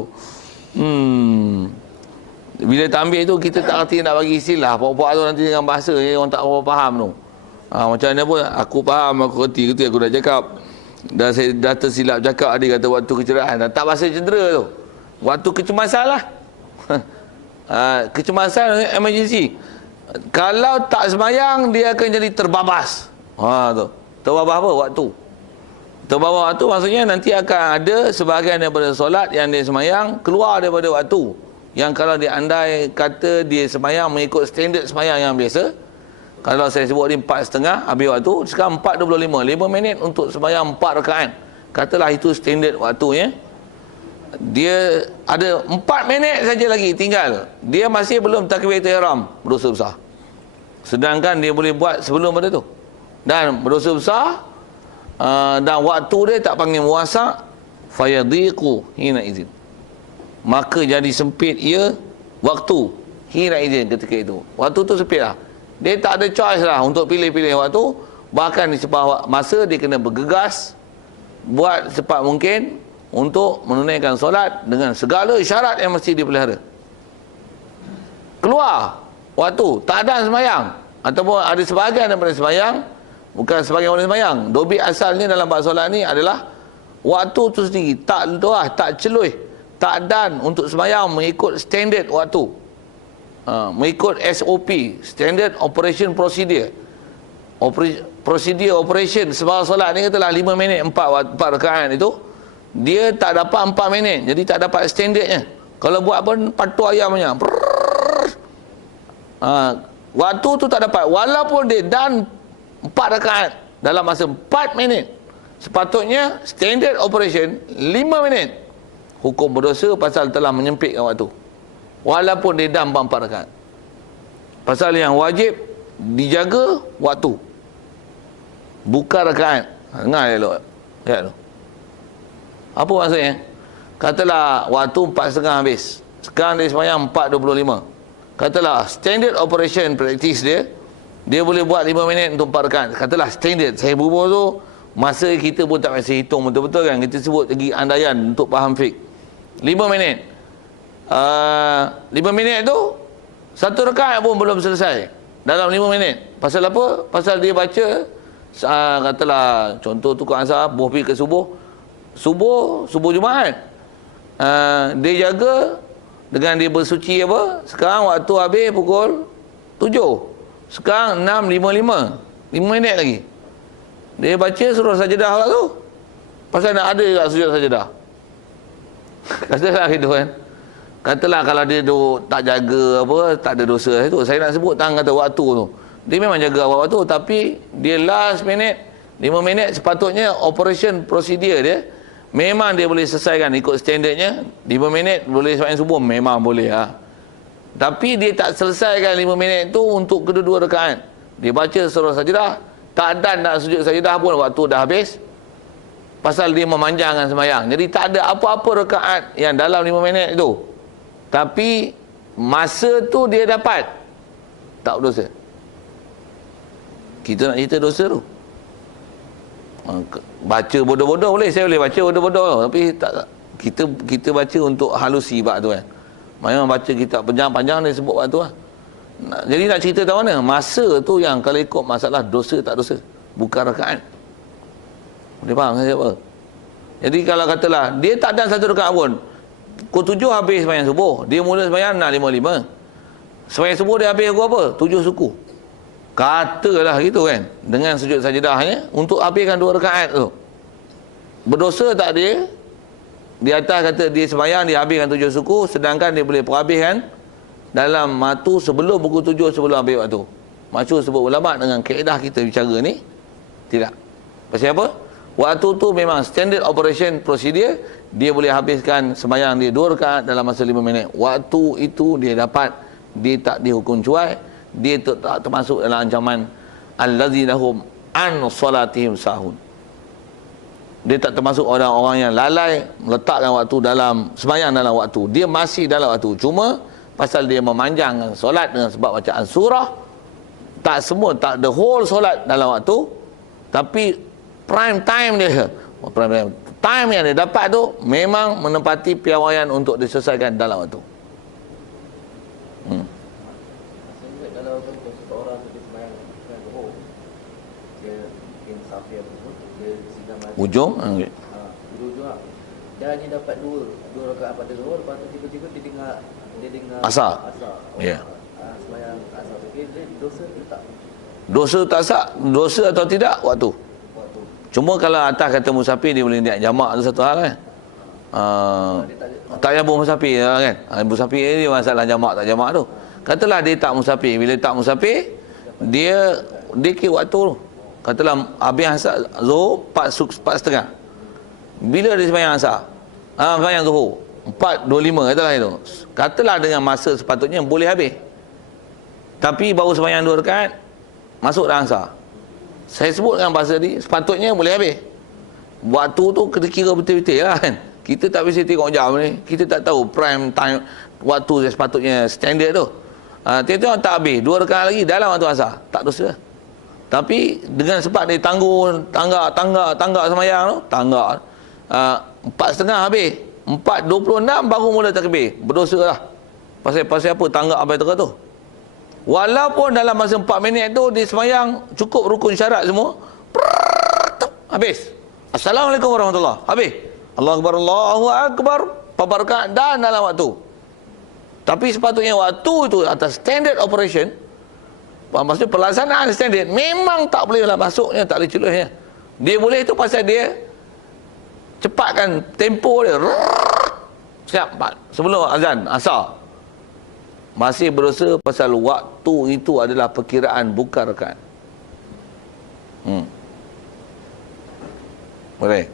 Bila tak ambil tu kita tak reti nak bagi istilah. Puak-puak tu nanti dengan bahasa orang tak apa faham tu. Macam mana pun aku faham, aku reti aku dah cakap. Saya dah tersilap cakap dia kata waktu kecederaan. Tak bahasa cedera tu. Waktu kecemasan lah. Kecemasan emergency. Kalau tak semayang, dia akan jadi terbabas. Tu. Terbabas apa? Waktu. Terbabas waktu maksudnya nanti akan ada sebahagian daripada solat yang dia semayang keluar daripada waktu. Yang kalau dia andai kata dia semayang mengikut standard semayang yang biasa, kalau saya sebut ni 4.30 habis waktu, sekarang 4.25, 5 minit untuk semayang 4 rakaat. Katalah itu standard waktunya. Dia ada 4 minit saja lagi tinggal, dia masih belum takbiratul ihram, berdosa besar. Sedangkan dia boleh buat sebelum pada tu. Dan berdosa besar, dan waktu dia tak panggil muwasa', fayadiqu hina izin. Maka jadi sempit ia waktu hina izin ketika itu. Waktu tu sempit lah. Dia tak ada choice lah untuk pilih-pilih waktu. Bahkan di sebuah masa dia kena bergegas buat secepat mungkin untuk menunaikan solat dengan segala syarat yang mesti dipelihara. Keluar waktu, tak ada sembahyang, ataupun ada sebahagian daripada sembahyang, bukan sebahagian daripada sembahyang. Dobi asalnya dalam bab solat ni adalah waktu tu sendiri, tak luah, tak celuh, tak dan untuk sembahyang mengikut standard waktu, mengikut SOP, Standard Operation Procedure. Prosedur operation sebab solat ni katalah 5 minit 4 rakaat itu, dia tak dapat 4 minit, jadi tak dapat standardnya. Kalau buat pun patu ayamnya, waktu tu tak dapat, walaupun dia dan 4 rakaat dalam masa 4 minit. Sepatutnya standard operation 5 minit. Hukum berdosa pasal telah menyempitkan waktu, walaupun dia dan 4 rakaat. Pasal yang wajib dijaga waktu, bukan rakaat. Dengar elok. Ya tu. Apa maksudnya? Katalah waktu 4.30 habis, sekarang dia sembahyang 4.25. Katalah standard operation practice dia boleh buat 5 minit untuk 4 rakaat. Katalah standard. Saya berbual tu, masa kita pun tak biasa hitung betul-betul kan. Kita sebut lagi andaian untuk faham fiqh. 5 minit. 5 minit tu, 1 rakaat pun belum selesai dalam 5 minit. Pasal apa? Pasal dia baca, katalah contoh tukar asar, boh pergi ke subuh Jumaat, dia jaga dengan dia bersuci apa, sekarang waktu habis pukul 7, sekarang 6.55, 5 minit lagi dia baca surah sajadah lah tu, pasal nak ada juga sujud sajadah. Katalah gitu kan. Katalah kalau dia tak jaga apa, tak ada dosa itu, saya nak sebut tangan kata waktu tu, dia memang jaga waktu, tapi dia last minute 5 minit, sepatutnya operation prosedur dia memang dia boleh selesaikan ikut standardnya. 5 minit boleh sembahyang subuh, memang boleh lah. Tapi dia tak selesaikan 5 minit tu untuk kedua-dua rakaat. Dia baca surah sajadah, tak ada nak sujud sajadah pun waktu dah habis, pasal dia memanjangkan sembahyang. Jadi tak ada apa-apa rakaat yang dalam 5 minit itu, tapi masa tu dia dapat, tak berdosa. Kita nak cerita dosa tu, baca bodoh-bodoh boleh, saya boleh baca bodoh-bodoh, tapi tak, kita baca untuk halusi bab tu kan. Memang baca kitab panjang-panjang dia sebut bab tu lah. Jadi nak cerita tahu mana masa tu yang kalau ikut masalah dosa tak dosa, bukan rakaat. Boleh faham saya apa? Jadi kalau katalah dia tak ada 1 rakaat pun, pukul 7 habis sembahyang subuh, dia mula sembahyang 6.55, sembahyang subuh dia habis pukul apa? 7 suku, katalah gitu kan, dengan sujud sajadahnya untuk habiskan 2 rakaat tu. Berdosa tak dia? Di atas kata dia sembahyang, dia habiskan 7 suku, sedangkan dia boleh perhabiskan dalam waktu sebelum pukul 7, sebelum habis waktu. Maksud sebut ulama dengan kaedah kita bicara ni, tidak. Pasal apa? Waktu tu memang standard operation procedure, dia boleh habiskan sembahyang dia 2 rakaat dalam masa 5 minit. Waktu itu dia dapat, dia tak dihukum cuai, dia tak termasuk dalam ancaman allazina hum an salatihim sahun. Dia tak termasuk orang-orang yang lalai meletakkan waktu dalam sembahyang dalam waktu. Dia masih dalam waktu, cuma pasal dia memanjangkan solat dengan sebab bacaan surah, tak semua, tak the whole solat dalam waktu, tapi prime time dia, prime time yang dia dapat tu memang menempati piawaian untuk diselesaikan dalam waktu. Kalau seseorang tu sembahyang zuhur, dia mungkin safir tersebut, dia sidang maghrib Ujung ujung lah, dia hanya dapat 2 rakaat pada zuhur, lepas tu tiba-tiba dia dengar asar. asar. Ya. Sembahyang asar tu, dia dosa ke tak? Dosa tak sah, dosa atau tidak waktu. Waktu. Cuma kalau atas kata musafir dia boleh niat jamak tu satu hal kan. Tak payah musafir kan. Musafir ni masalah jamak tak jamak tu. Katalah dia tak musafir, bila tak musafir dia kira waktu tu. Katalah habis asar Zuhur 4.30. Bila dia sembahyang asar? Sembahyang Zuhur 4.25 katalah itu. Katalah dengan masa sepatutnya boleh habis. Tapi baru sembahyang 2 rakaat masuk dah asar. Saya sebutkan bahasa tadi sepatutnya boleh habis. Waktu tu kena kira betul-betul lah kan. Kita tak bisa tengok jam ni. Kita tak tahu prime time waktu yang sepatutnya standard tu. Tengok tak habis 2 rakaat lagi dalam waktu asar, tak dosa. Tapi dengan sebab dia tanggak sembahyang tu, tanggak 4.30 habis, 4.26 baru mula takbir, berdosa lah. Pasal apa tanggak sampai tengah tu? Walaupun dalam masa 4 minit tu dia sembahyang cukup rukun syarat semua, habis. Assalamualaikum warahmatullahi wabarakatuh. Habis. Allahu Akbar. 4 rakaat dan dalam waktu. Tapi sepatutnya waktu itu atas standard operation, maksudnya pelaksanaan standard, memang tak boleh lah masuknya, tak boleh celusnya. Dia boleh itu pasal dia cepatkan tempo dia. Siap sebelum azan asar. Masih berdosa pasal waktu itu adalah perkiraan bukan rakaat. Boleh.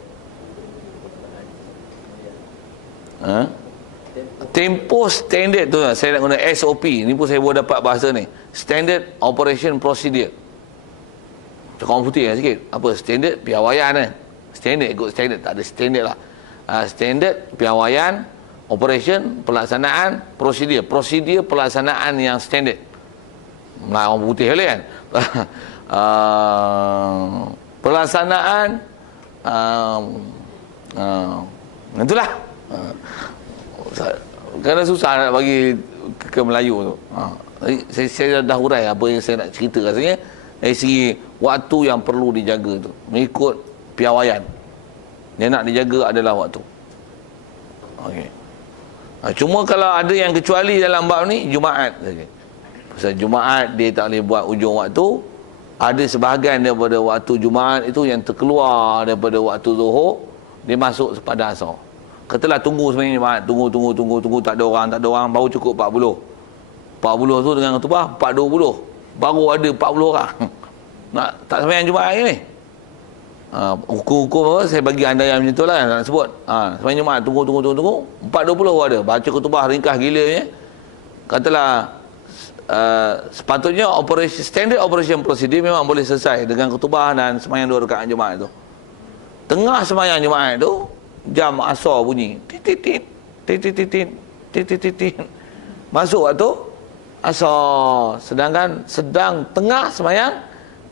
Tempo standard tu saya nak guna SOP. Ni pun saya baru dapat bahasa ni. Standard Operation Procedure. Cakap orang putih sikit. Apa standard piawaian kan? Standard ikut standard, tak ada standard lah. Standard piawaian, operation, pelaksanaan, prosedur. Prosedur pelaksanaan yang standard. Orang putih boleh kan? Pelaksanaan itulah. Kerana susah nak bagi ke Melayu tu. Saya dah hurai apa yang saya nak cerita rasanya dari segi waktu yang perlu dijaga tu. Mengikut piawaian. Yang nak dijaga adalah waktu. Okey. Cuma kalau ada yang kecuali dalam bab ni Jumaat saja. Pasal Jumaat dia tak boleh buat ujung waktu. Ada sebahagian daripada waktu Jumaat itu yang terkeluar daripada waktu Zuhur, dia masuk sepadan asar. Katalah tunggu sebenarnya Jumaat, tunggu tak ada orang baru cukup 40. 40 tu dengan khutbah 4.20. Baru ada 40 orang. Nak tak sembahyang Jumaat ni. Hukum-hukum apa saya bagi anda yang macam itulah nak sebut. Sembahyang Jumaat tunggu 4.20 ada. Baca khutbah ringkas gila ni. Katalah sepatutnya standard operation procedure memang boleh selesai dengan khutbah dan sembahyang 2 rakaat Jumaat tu. Tengah sembahyang Jumaat tu jam asar bunyi titit masuk waktu asar, sedangkan sedang tengah sembahyang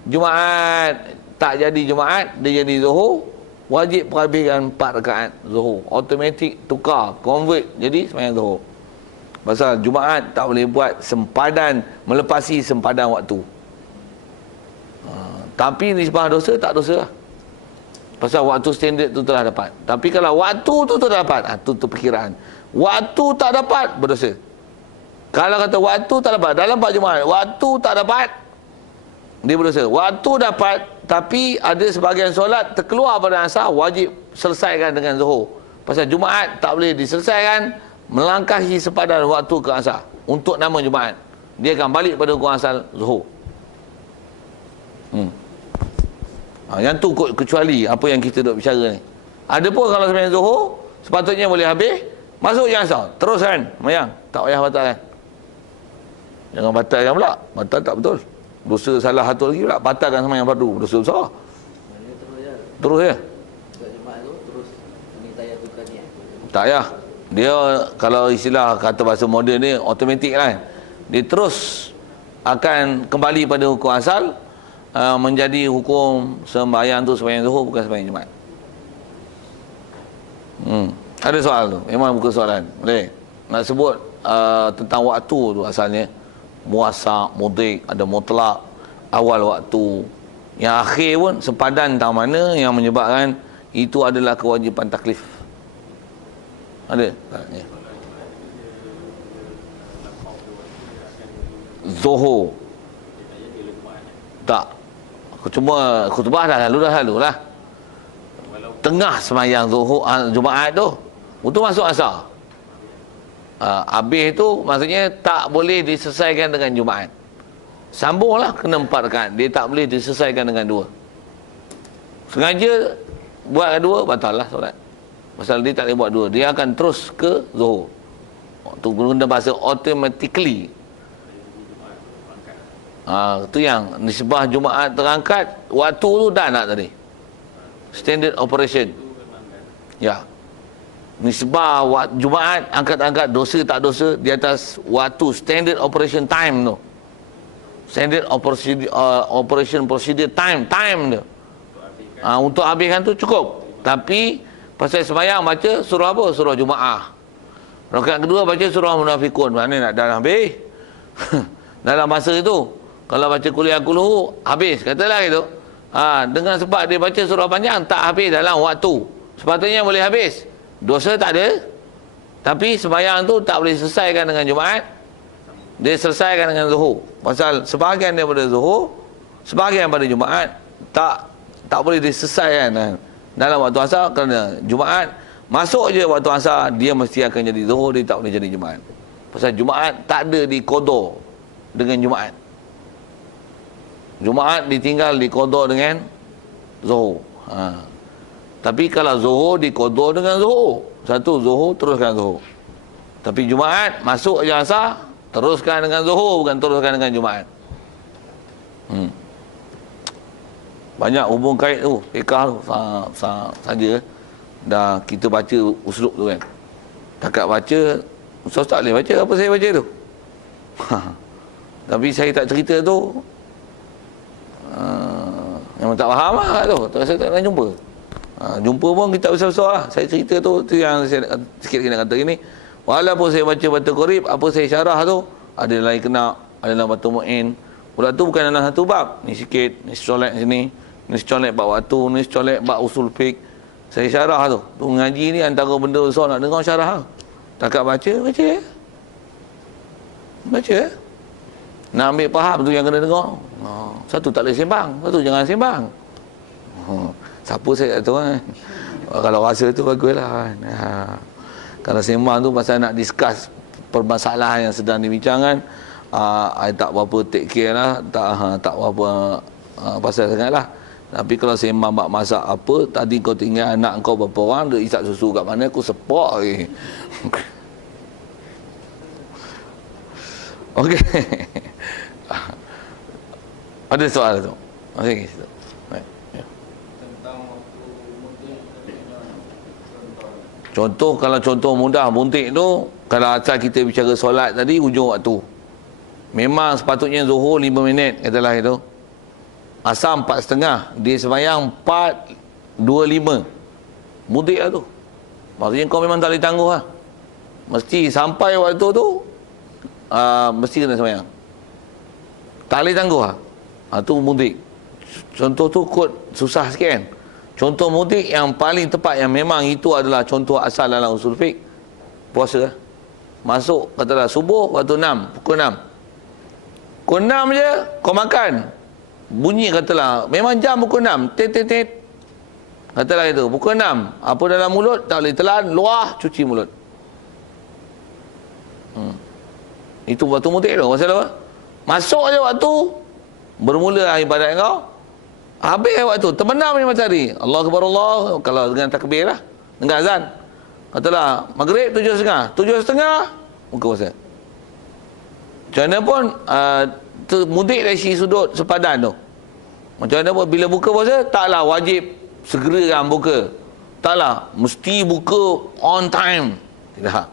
Jumaat, tak jadi Jumaat, dia jadi Zuhur, wajib perhabiskan 4 rakaat Zuhur, automatik tukar convert jadi sembahyang Zuhur. Pasal Jumaat tak boleh buat sempadan, melepasi sempadan waktu. Tapi nisbah dosa tak dosa lah. Pasal waktu standard tu telah dapat. Tapi kalau waktu tu telah dapat, tu perkiraan. Waktu tak dapat, berdosa. Kalau kata waktu tak dapat, dalam bab Jumaat, waktu tak dapat, dia berdosa. Waktu dapat, tapi ada sebahagian solat terkeluar pada asar, wajib selesaikan dengan Zuhur. Pasal Jumaat tak boleh diselesaikan, melangkahi sepadan waktu ke asar. Untuk nama Jumaat, dia akan balik pada hukum asal Zuhur. Yang tu kecuali apa yang kita duk bicara ni. Ada pun kalau sembahyang Zuhur sepatutnya boleh habis, masuk je asar, teruskan sembahyang, tak payah batalkan. Jangan batalkan pula, batal tak betul. Dosa salah satu lagi pula, batalkan sembahyang fardu, dosa besar. Terus je. Jumaat tu terus ni tayar tukar niat. Tak payah. Dia kalau istilah kata bahasa moden ni automatik lah. Dia terus akan kembali pada hukum asal. Menjadi hukum sembahyang tu sembahyang Zuhur, bukan sembahyang Jumaat. Ada soal tu, memang bukan soalan. Boleh nak sebut tentang waktu tu asalnya muasa, mudik, ada mutlak, awal waktu, yang akhir pun sepadan tentang mana yang menyebabkan itu adalah kewajipan taklif. Ada tak? Ya. Tak. Cuma khutbah dah lalu lah. Tengah semayang Zuhur Jumaat tu, itu masuk asar. Habis tu maksudnya tak boleh diselesaikan dengan Jumaat. Sambunglah kena 4 rakaat. Dia tak boleh diselesaikan dengan 2. Sengaja buat 2, batal lah solat. Pasal dia tak boleh buat 2. Dia akan terus ke Zuhur. Tu guna bahasa automatically. Itu yang nisbah Jumaat terangkat, waktu tu dah nak tadi. Standard operation. Ya. Nisbah Jumaat angkat-angkat dosa tak dosa di atas waktu standard operation time tu. Standard operation procedure time tu. Untuk habiskan tu cukup. Tapi pasal sembahyang baca surah apa? Surah Jumaat. Rakaat kedua baca surah Munafikun. Mana nak dah habis? Dalam masa itu kalau baca kuliah kuluhu habis, katalah gitu. Dengan sebab dia baca surah panjang tak habis dalam waktu. Sepatutnya boleh habis. Dosa tak ada. Tapi sembahyang tu tak boleh selesaikan dengan Jumaat. Dia selesaikan dengan Zuhur. Pasal sebahagian daripada Zuhur, sebahagian pada Jumaat tak boleh diselesaikan dalam waktu asar, kerana Jumaat masuk je waktu asar dia mesti akan jadi Zuhur, dia tak boleh jadi Jumaat. Pasal Jumaat tak ada dikodor dengan Jumaat. Jumaat ditinggal dikodor dengan Zuhur. Tapi kalau Zuhur dikodor dengan Zuhur, satu Zuhur teruskan Zuhur. Tapi Jumaat masuk je asar, teruskan dengan Zuhur, bukan teruskan dengan Jumaat. Banyak hubung kait tu, fikah tu saja. Dah kita baca uslub tu kan. Takat baca, Ustaz tak boleh baca apa saya baca tu. Tapi saya tak cerita tu, memang tak faham lah tu. Saya tak pernah jumpa. Jumpa pun kita besar-besar lah. Saya cerita tu yang saya sikit kena kata gini. Walaupun saya baca batu korib, apa saya syarah tu, ada lain kena, ada dalam batu mu'in. Pula tu bukan dalam satu bab. Ni sikit, ni secolek sini, ni secolek bab waktu, ni secolek bab usul fiqh. Saya syarah tu. Tu ngaji ni antara benda besar nak dengar syarah. Takat baca. Baca. Nak ambil faham tu yang kena dengar. Satu tak boleh sembang, satu jangan sembang. Siapa saya tak tahu kan. Kalau rasa tu baguslah. Kalau sembang tu pasal nak discuss permasalahan yang sedang dibincangkan, I tak berapa take care lah, tak berapa pasal sangat lah. Tapi kalau sembang bab masak apa, tadi kau tinggal anak kau berapa orang, dia isap susu kat mana, aku sepak lagi. Okey. Ada soal tu? Okey, situ. Contoh, kalau contoh mudah buntik tu, kalau asal kita bicara solat tadi, hujung waktu. Memang sepatutnya Zuhur 5 minit, katalah itu. Asar 4.30, dia sembahyang 4.25. Buntik lah tu. Maksudnya kau memang tak boleh tangguh lah. Mesti sampai waktu tu, mesti kena sembahyang. Tak boleh tangguh lah. Tu buntik. Contoh tu kot susah sikit kan. Contoh mudik yang paling tepat, yang memang itu adalah contoh asal dalam usul fiqh, puasa. Masuk, katalah subuh, waktu 6, pukul 6. Pukul 6 je, kau makan. Bunyi katalah, memang jam pukul 6, tit. Katalah itu, pukul 6. Apa dalam mulut, tak boleh telan, luah, cuci mulut. Itu waktu mudik tu, pasal apa? Masuk je waktu, bermula ibadat kau. Habis waktu, terbenam ni matahari. Allah Akbar Allah, kalau dengan takbir lah, dengan azan. Katalah, maghrib 7.30. 7.30, muka puasa. Macam mana pun, mudik dari sisi sudut sepadan tu. Macam mana pun, bila buka puasa, taklah wajib segera kan buka. Taklah, mesti buka on time. Tidak.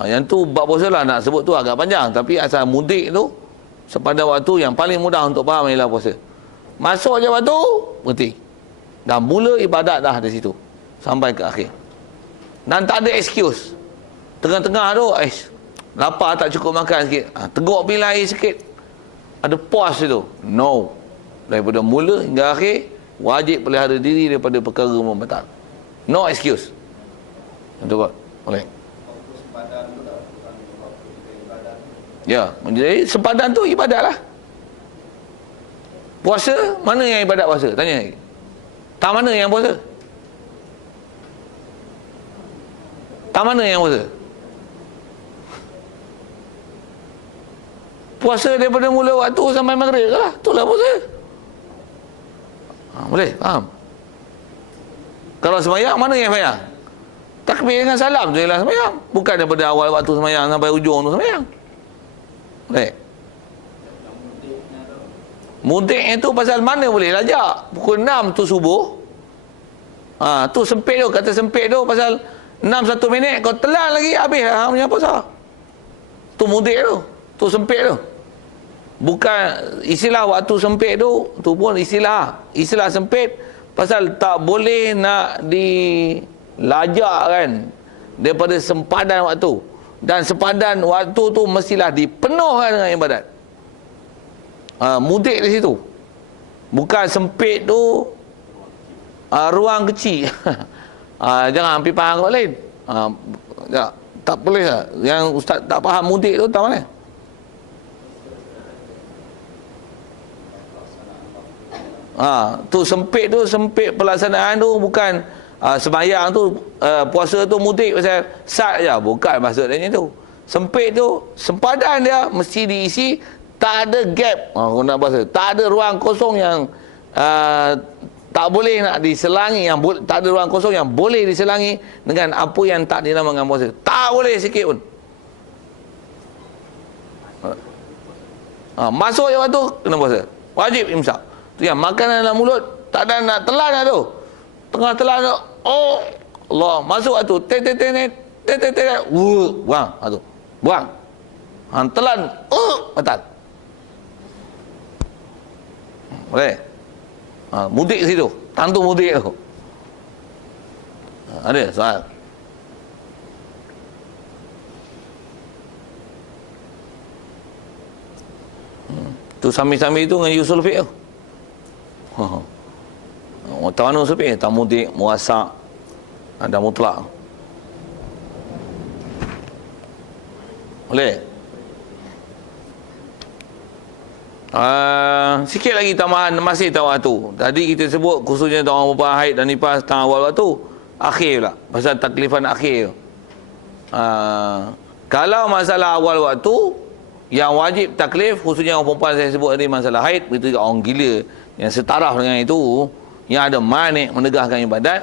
Yang tu, bab puasa lah nak sebut tu agak panjang. Tapi asal mudik tu, sepadan waktu yang paling mudah untuk faham ialah puasa. Masuk je waktu, berhenti. Dan mula ibadat dah dari situ sampai ke akhir. Dan tak ada excuse. Tengah-tengah tu, lapar tak cukup makan sikit, teguk bila air sikit, ada pause itu. No. Daripada mula hingga akhir, wajib pelihara diri daripada perkara membatal. No excuse. Itu kot. Boleh. Ya, menjadi sepadan tu ibadat lah. Puasa, mana yang ibadat puasa? Tanya lagi. Tak mana yang puasa? Tak mana yang puasa? Puasa daripada mula waktu sampai maghrib lah. Itulah puasa. Boleh? Faham? Kalau sembahyang, mana yang sembahyang? Takbir dengan salam tu ialah sembahyang. Bukan daripada awal waktu sembahyang sampai ujung tu sembahyang. Boleh? Mudik itu pasal mana boleh lajak? Pukul 6 tu subuh. Tu sempit tu. Kata sempit tu pasal 6 1 minit kau telan lagi habis punya puasa. Tu mudik tu. Tu sempit tu. Bukan istilah waktu sempit tu pun istilah sempit pasal tak boleh nak dilajak kan daripada sempadan waktu. Dan sempadan waktu tu mestilah dipenuhkan dengan ibadat. Mudik di situ. Bukan sempit tu ruang kecil. Jangan ambil faham kat lain. Tak boleh lah. Yang ustaz tak faham mudik tu tak mana. Tu sempit pelaksanaan tu bukan sembahyang tu puasa tu mudik pasal sat je, bukan maksudnya tu. Sempit tu sempadan dia mesti diisi, tak ada gap. Nak bahasa tak ada ruang kosong yang tak boleh nak diselangi, yang tak ada ruang kosong yang boleh diselangi dengan apa yang tak dinamakan puasa. Tak boleh sikit pun. Masuk je waktu kena puasa. Wajib imsak. Tu yang makanan dalam mulut tak ada nak telan dah tu. Tengah telan tu, oh Allah, masuk waktu buang tu. Buang. Telan batal. Boleh? Mudik situ. Tantu mudik tu. Ada soal? Tu sami-sami tu dengan usul fiqh tu. Tak mana usul fiqh? Tak mudik, muasak, ada mutlak. Boleh? Sikit lagi tambahan masih tahu waktu. Tadi kita sebut khususnya orang berpuasa haid dan nifas tang awal waktu, akhir pula pasal taklifan akhir. Kalau masalah awal waktu yang wajib taklif, khususnya orang perempuan saya sebut tadi masalah haid, begitu juga orang gila yang setaraf dengan itu, yang ada manik menegahkan ibadat,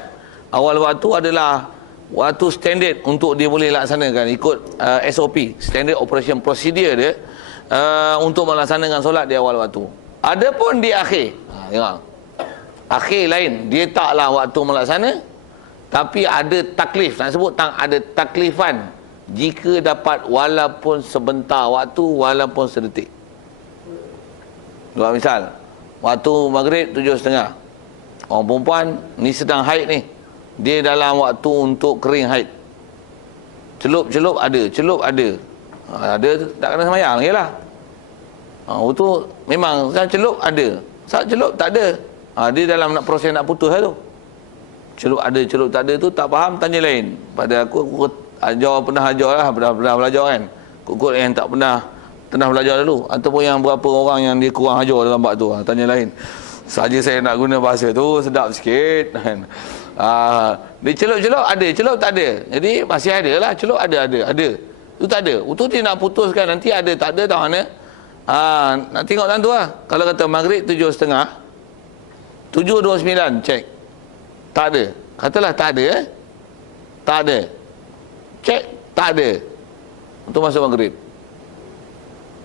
awal waktu adalah waktu standard untuk dia boleh laksanakan ikut SOP, standard operation procedure dia, untuk melaksanakan solat di awal waktu. Adapun di akhir, tengok, akhir lain, dia taklah waktu melaksana, tapi ada taklif, nak sebut ada taklifan jika dapat walaupun sebentar waktu, walaupun sedetik. Dua misal, waktu maghrib 7.30, orang perempuan ni sedang haid ni, dia dalam waktu untuk kering haid, celup ada, ada tak kena semayang lagi lah. Waktu memang celup ada, saat celup tak ada, dia dalam nak proses nak putus lah tu. Celup ada, celup tak ada tu tak faham, tanya lain. Pada aku ajar, pernah ajar lah, pernah belajar kan, kut yang tak pernah belajar dulu, ataupun yang berapa orang yang dia kurang ajar dalam bab tu, tanya lain. Saja saya nak guna bahasa tu sedap sikit kan. Dia celup ada, celup tak ada, jadi masih ada lah, celup ada tu tak ada, itu dia nak putuskan nanti ada tak ada tak mana. Nak tengok tu lah. Kalau kata maghrib 7.30, 7.29 cek tak ada, katalah tak ada, tak ada, cek tak ada, untuk masuk maghrib.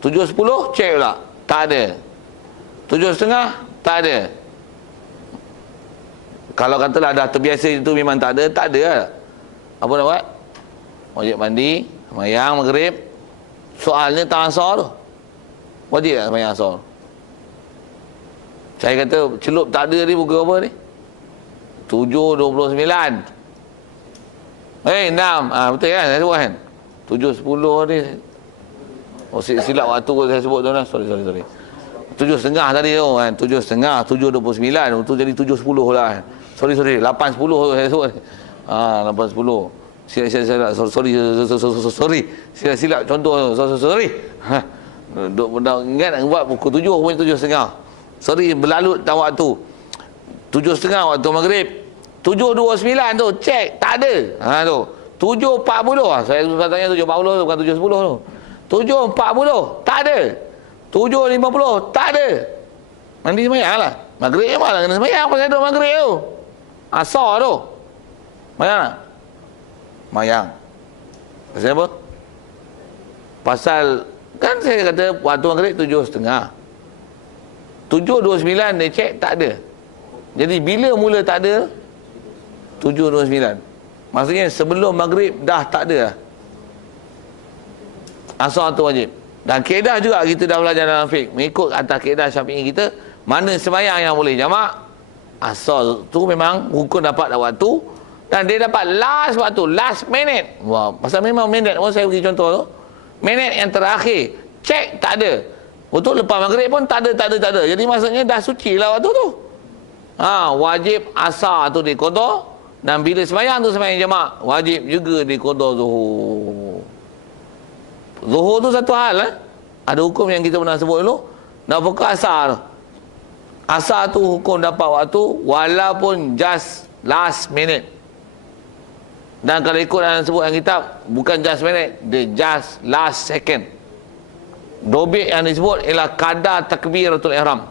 7.10 cek pula tak ada, 7.30 tak ada. Kalau katalah dah terbiasa itu memang tak ada lah. Apa nak buat? Wajib mandi, sembahyang maghrib. Soalnya tak asar tu, wajib tak sembahyang asar? Saya kata celup tak ada ni, pukul apa ni? 7.29. 6. Betul kan saya sebut kan? 7.10 ni. Silap waktu saya sebut tu lah. Sorry. 7.30 tadi tu kan. 7.30, 7.29 tu jadi 7.10 lah. Sorry 8.10 saya sebut. 8.10. Sorry. Silap contoh. Sorry. Duk ingat nak buat pukul 7 pun 7.30. Sorry, berlalu dalam waktu 7.30 waktu maghrib. 7.29 tu, cek, tak ada. Tu. 7.40, saya tanya 7.40 bukan 7.10 tu. 7.40, tak ada. 7.50, tak ada. Mandi semayang lah. Maghrib je malah kena semayang pasal ada maghrib tu. Asar tu. Semayang tak? Semayang. Pasal apa? Pasal, kan saya kata waktu maghrib 7.30. 7.29 dia cek, tak ada. Jadi bila mula tak ada? 7.29. Maksudnya sebelum maghrib dah tak ada. Asar tu wajib. Dan kaedah juga kita dah belajar dalam fiqh. Mengikut atas kaedah Syafi'i kita, mana sembahyang yang boleh jamak, asar tu memang hukum dapat dah waktu. Dan dia dapat last waktu, last minute. Wah, pasal memang minute. Oh, saya bagi contoh tu. Minit yang terakhir. Cek, tak ada. Untuk lepas maghrib pun tak ada. Jadi maksudnya dah suci lah waktu tu. Wajib asar tu diqada. Dan bila sembahyang tu sembahyang jamak, wajib juga diqada zuhur. Zuhur tu satu hal Ada hukum yang kita pernah sebut dulu. Dan pokok asar. Asar tu hukum dapat waktu walaupun just last minute. Dan kalau ikut dalam sebut dalam kitab, bukan just minute, dia just last second. Dobit yang disebut ialah kadar takbiratul ihram.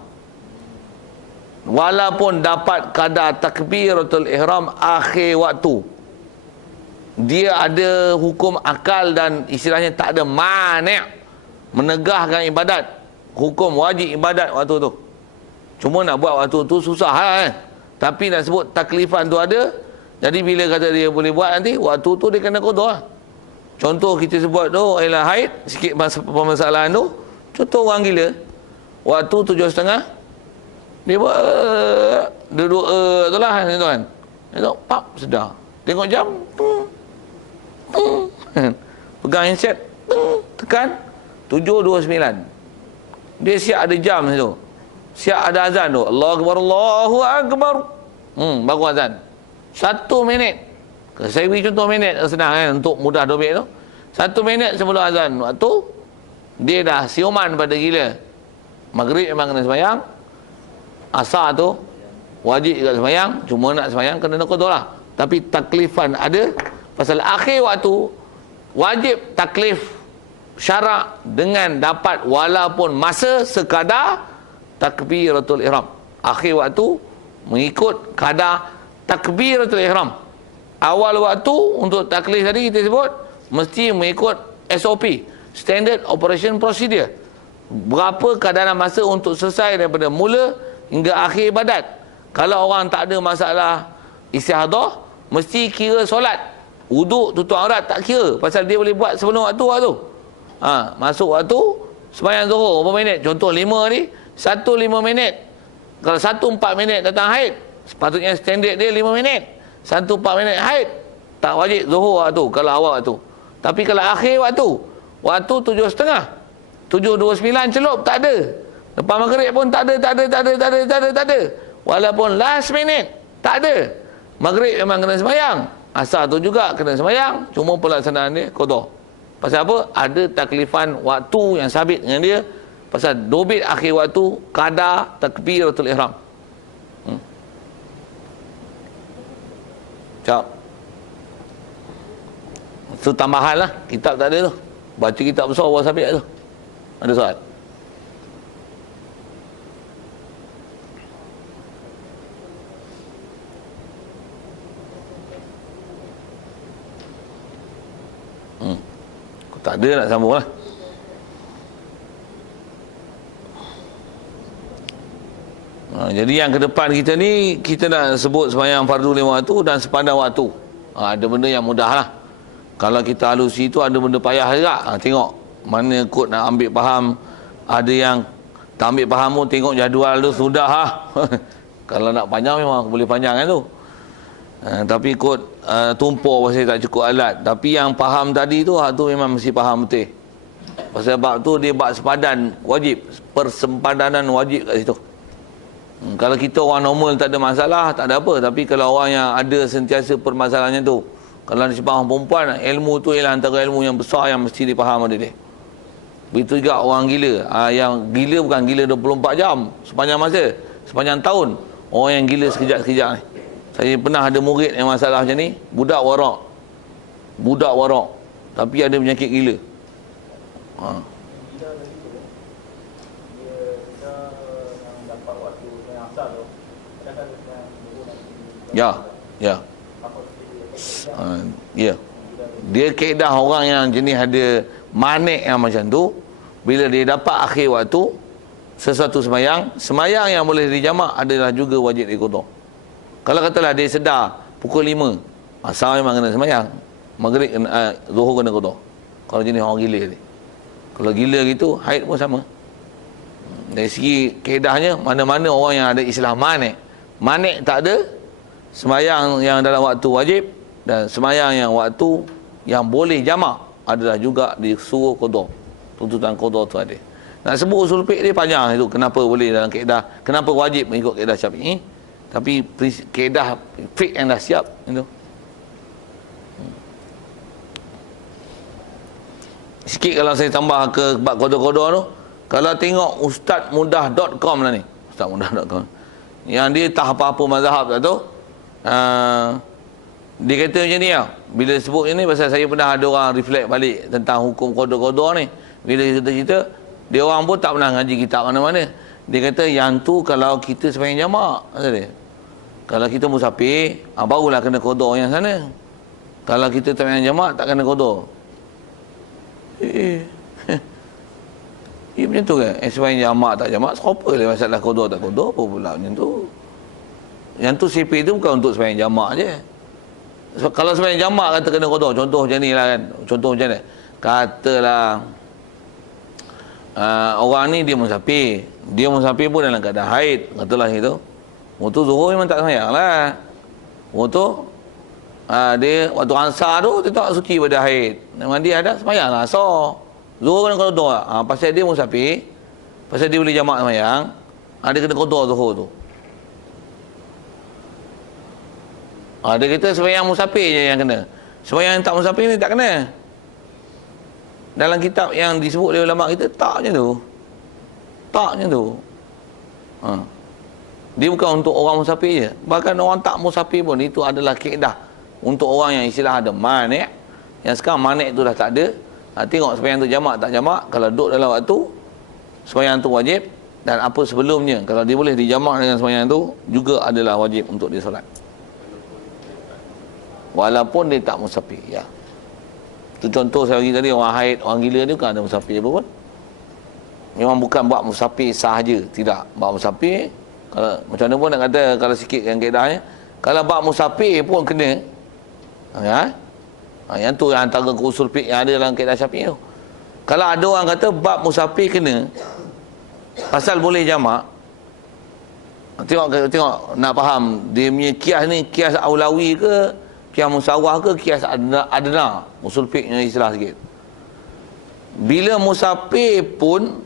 Walaupun dapat kadar takbiratul ihram akhir waktu, dia ada hukum akal dan istilahnya tak ada mani' menegahkan ibadat. Hukum wajib ibadat waktu tu. Cuma nak buat waktu tu susah Tapi nak sebut taklifan tu ada. Jadi bila kata dia boleh buat nanti, waktu tu dia kena qada. Contoh kita sebut tu ialah haid, sikit permasalahan tu. Contoh orang gila, waktu 7.30 dia buat duduk tu lah tuan. Dia tengok pap sedar. Tengok jam, pegang handset, tekan 7.29. Dia siap ada jam situ. Siap ada azan tu. Allahu Akbar, Allahu Akbar. Baru azan. 1 minit. Saya beri contoh minit senang untuk mudah dobit tu. 1 minit sebelum azan waktu, dia dah siuman pada gila. Maghrib memang kena sembahyang. Asar tu wajib juga sembahyang. Cuma nak sembahyang kena qada lah. Tapi taklifan ada. Pasal akhir waktu wajib taklif syarak dengan dapat walaupun masa sekadar takbiratul ihram. Akhir waktu mengikut kadar takbiratul ihram. Awal waktu untuk taklif tadi kita sebut mesti mengikut SOP, Standard Operation Procedure. Berapa kadaran masa untuk selesai daripada mula hingga akhir ibadat. Kalau orang tak ada masalah istihadah, mesti kira solat. Wuduk, tutup aurat tak kira. Pasal dia boleh buat sebelum waktu. Masuk waktu, sembahyang zuhur berapa minit? Contoh 5 ni, 1 5 minit. Kalau 1 4 minit datang haid, sepatutnya standard dia 5 minit. 1 4 minit haid, tak wajib zuhur waktu kalau awal waktu. Tapi kalau akhir waktu 7.30, 7.29 celup, tak ada. Lepas maghrib pun tak ada. Walaupun last minute, tak ada. Maghrib memang kena sembahyang. Asar tu juga kena sembahyang. Cuma pelaksanaan dia qada. Pasal apa? Ada taklifan waktu yang sabit dengan dia. Pasal dobit akhir waktu kadar takbiratul ihram. Cak. Itu tambahan lah. Kitab tak ada tu. Baca kitab besar bawa sabit tu. Ada soal? Tak ada nak sambung lah. Jadi yang ke depan kita ni, kita nak sebut sembahyang fardu 5 waktu dan sepanjang waktu. Ada benda yang mudah lah. Kalau kita halusi tu ada benda payah juga. Tengok mana kot nak ambil faham. Ada yang tak ambil faham pun tengok jadual tu sudah lah. Kalau nak panjang memang boleh panjang kan tu. Tapi kot tumpur pasal tak cukup alat. Tapi yang faham tadi tu, tu memang mesti faham betul. Pasal bab tu dia bab sepadan wajib. Persempadanan wajib kat situ. Kalau kita orang normal tak ada masalah, tak ada apa. Tapi kalau orang yang ada sentiasa permasalahannya tu, kalau dia faham perempuan, ilmu tu ialah antara ilmu yang besar yang mesti dipaham oleh dia. Begitu juga orang gila. Yang gila bukan gila 24 jam sepanjang masa, sepanjang tahun. Orang yang gila sekejap-sekejap ni. Saya pernah ada murid yang masalah macam ni, budak warak tapi ada penyakit gila. Gila lagi tu, dia yang dapat waktu yang asal tu, kadang-kadang dia nanti Ya. apa Ya. Dia kaedah orang yang jenis ada manik yang macam tu, bila dia dapat akhir waktu sesuatu semayang yang boleh dijamak adalah juga wajib diqada. Kalau katalah dia sedar pukul 5, asal memang kena semayang, maghrib zuhur kena qada. Kalau jenis orang gila ni, kalau gila gitu haid pun sama. Dari segi kaedahnya, mana-mana orang yang ada istilah manik tak ada, semayang yang dalam waktu wajib dan semayang yang waktu yang boleh jamak adalah juga disuruh qada. Tuntutan qada tu ada. Nak sebut usul fiqh dia panjang itu, kenapa boleh dalam kaedah, kenapa wajib mengikut kaedah Syafi'i, tapi kaedah fiqh yang dah siap itu. Sikit kalau saya tambah ke bab qada-qada tu, kalau tengok ustazmudah.com lah ni, ustazmudah.com, yang dia tak apa-apa mazhab tak tu, dia kata macam ni lah. Bila sebut ni pasal saya pernah ada orang reflect balik tentang hukum qada-qada ni. Bila cerita-cerita, dia orang pun tak pernah ngaji kitab mana-mana. Dia kata yang tu kalau kita sembahyang jamak, kata dia, kalau kita musafir, barulah kena qada yang sana. Kalau kita sembahyang jamak tak kena qada. Ya macam tu kan? Sembahyang jamak tak jamak, apa lah masalah qada tak qada, apa pula macam tu. Yang tu CP tu bukan untuk sembahyang jamak je. So, kalau sembahyang jamak kata kena qada, contoh macam ni lah kan. Contoh macam ni. Katalah orang ni dia musafir. Dia musafir pun dalam keadaan haid, katalah gitu. Waktu zuhur memang tak sembahyang lah. Waktu dia waktu ansar tu dia tak suci pada haid. Memang dia ada sembahyang lah asar. Zuhur kena qada. Pasal dia musafir, pasal dia boleh jamak sembahyang, dia kena qada zuhur tu. Dia kata sembahyang musafir je yang kena. Sembahyang tak musafir ni tak kena. Dalam kitab yang disebut oleh ulama kita tak macam tu. Tak macam tu. Dia bukan untuk orang musafir je. Bahkan orang tak musafir pun itu adalah kaedah untuk orang yang istilah ada manik. Yang sekarang manik tu dah tak ada. Tengok sembahyang tu jamak tak jamak. Kalau duduk dalam waktu, sembahyang tu wajib. Dan apa sebelumnya, kalau dia boleh dijamak dengan sembahyang tu, juga adalah wajib untuk dia solat. Walaupun dia tak musafir, ya. Itu contoh saya bagi tadi, orang haid, orang gila ni bukan ada musafir apa pun. Memang bukan buat musafir sahaja, tidak. Buat musafir, kalau macam mana pun nak kata, kalau sikit yang kaedahnya, kalau buat musafir pun kena. Yang tu yang antara usul fiqh yang ada dalam kaedah Syafi'i tu. Kalau ada orang kata bab musafir kena, pasal boleh jamak, tengok nak faham dia punya kias ni, kias aulawi ke, kias musawah ke, kias adna, usul fiqhnya istilah sikit. Bila musafir pun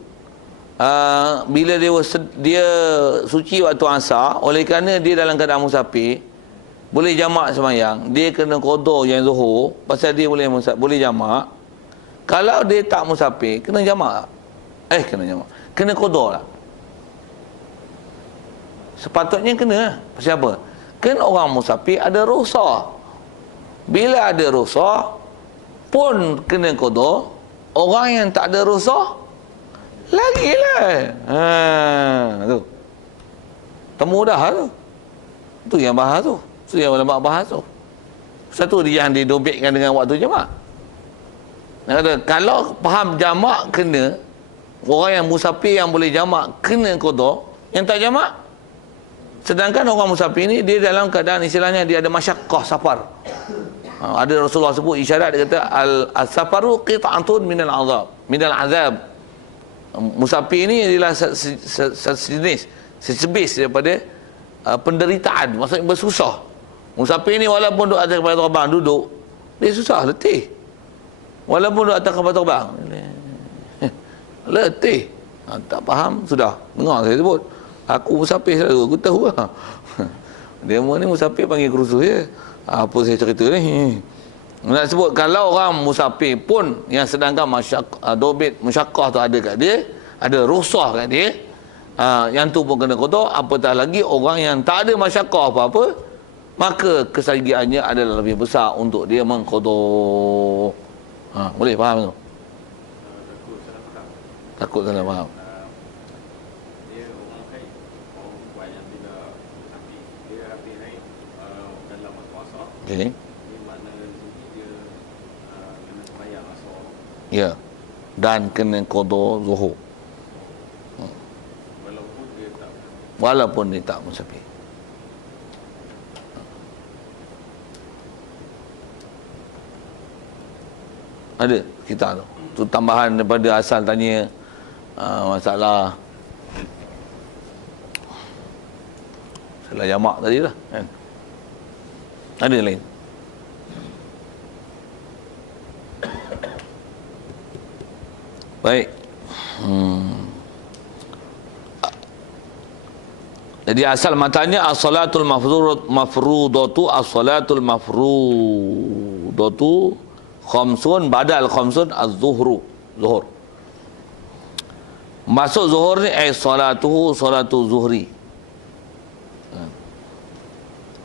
bila dia suci waktu asar, oleh kerana dia dalam keadaan musafir, boleh jamak sembahyang, dia kena qada yang zuhur, pasal dia boleh jamak. Kalau dia tak musafir, kena jamak. Kena qada lah. Sepatutnya kena. Pasal apa? Kan orang musafir ada rukhsah. Bila ada rukhsah pun kena qada. Orang yang tak ada rukhsah lagilah. Tu. Temu dah tu. Tu yang bahas tu. Tu yang ulama bahas tu. Satu dia yang didobekkan dengan waktu jamak. Kalau faham jamak kena, orang yang musafir yang boleh jamak kena qada, yang tak jamak. Sedangkan orang musafir ni dia dalam keadaan istilahnya dia ada masyaqqah safar. Ada Rasulullah sebut isyarat, dia kata al-safaru qit'atun minal azab. Musafir ni adalah sejenis daripada penderitaan, maksudnya bersusah. Musafir ni walaupun duduk atas kapal terbang duduk, dia susah, letih. Walaupun duduk atas kapal terbang letih. Tak faham sudah dengar saya sebut, aku musafir selalu, aku tahu lah. Dia ni musafir panggil kursus je. Apa saya cerita ni? Nak sebut kalau orang musafir pun yang sedangkan dobit musyaqqah tu ada kat dia, ada rukhsah kat dia, yang tu pun kena qada, apatah lagi orang yang tak ada masyaqqah apa-apa, maka kesagiannya adalah lebih besar untuk dia mengqada. Boleh faham tu? Takut salah faham. Dia orang haid, orang perempuan yang bila sakit, dia habis haid dalam masa puasa. Okey. Ini makna sini dia kena sembahyang asar. Ya. Dan kena qada zuhur. Walaupun dia tak musafir. Ada kita tu tambahan daripada asal tanya masalah jamak tadi lah kan. Ada yang lain? Baik. Jadi asal matanya as-salatul mafrudatu khamsun badal khamsun az-zuhru, zuhur. Masuk zuhur ni salatu zuhri.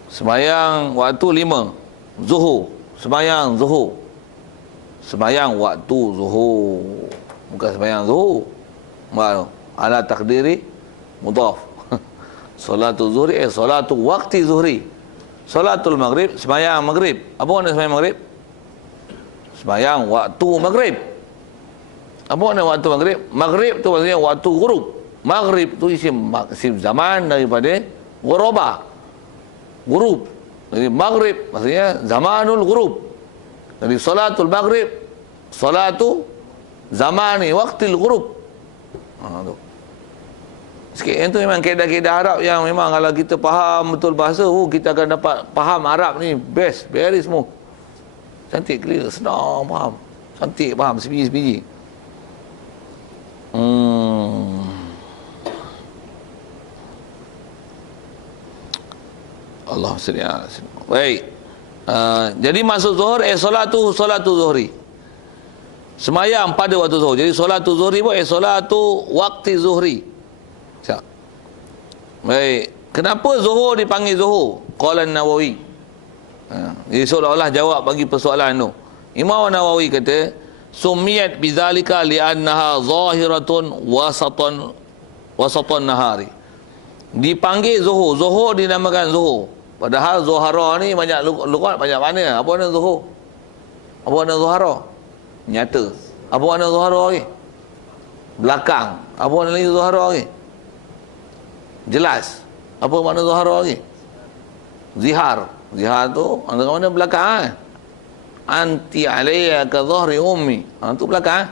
Sembayang waktu 5 zuhur, sembayang zuhur. Sembayang waktu zuhur. Bukan sembayang zuhur. Ala takdiri mudhaf. Salatu zuhri salatu waqti zuhri. Salatul maghrib, sembahyang maghrib. Apa makna sembahyang maghrib? Sembahyang waktu maghrib. Apa makna waktu maghrib? Maghrib tu maksudnya waktu ghurub. Maghrib tu isim zaman daripada ghuraba. Ghurub. Jadi maghrib maksudnya zamanul ghurub. Jadi salatul maghrib salatu zamani waqtil ghurub. Tu. Sikit yang tu memang kaedah-kaedah Arab yang memang kalau kita faham betul bahasa, kita akan dapat faham Arab ni best, very smooth. Cantik, clear, senang faham. Cantik faham, sebiji-sebiji. Allah SWT. Baik. Jadi masuk zuhur, solatu zuhri. Semayang pada waktu zuhur. Jadi solatu zuhri pun solatu waktu zuhri. Baik. Kenapa zuhur dipanggil zuhur? Qala Nawawi. Jadi seolah-olah jawab bagi persoalan tu. Imam Nawawi kata, sumiyat bidzalika li'annaha zahiratun wasatan nahari. Dipanggil zuhur. Zuhur dinamakan zuhur. Padahal zuhara ni banyak lugat, banyak makna. Apa makna zuhur? Apa makna zuhara? Nyata. Apa makna zuhara lagi? Belakang. Apa makna lagi zuhara lagi? Jelas. Apa makna zuhara lagi? Zihar. Zihar tu antara mana belakang. Anti alayya ka dhahri ummi. Tu belakang.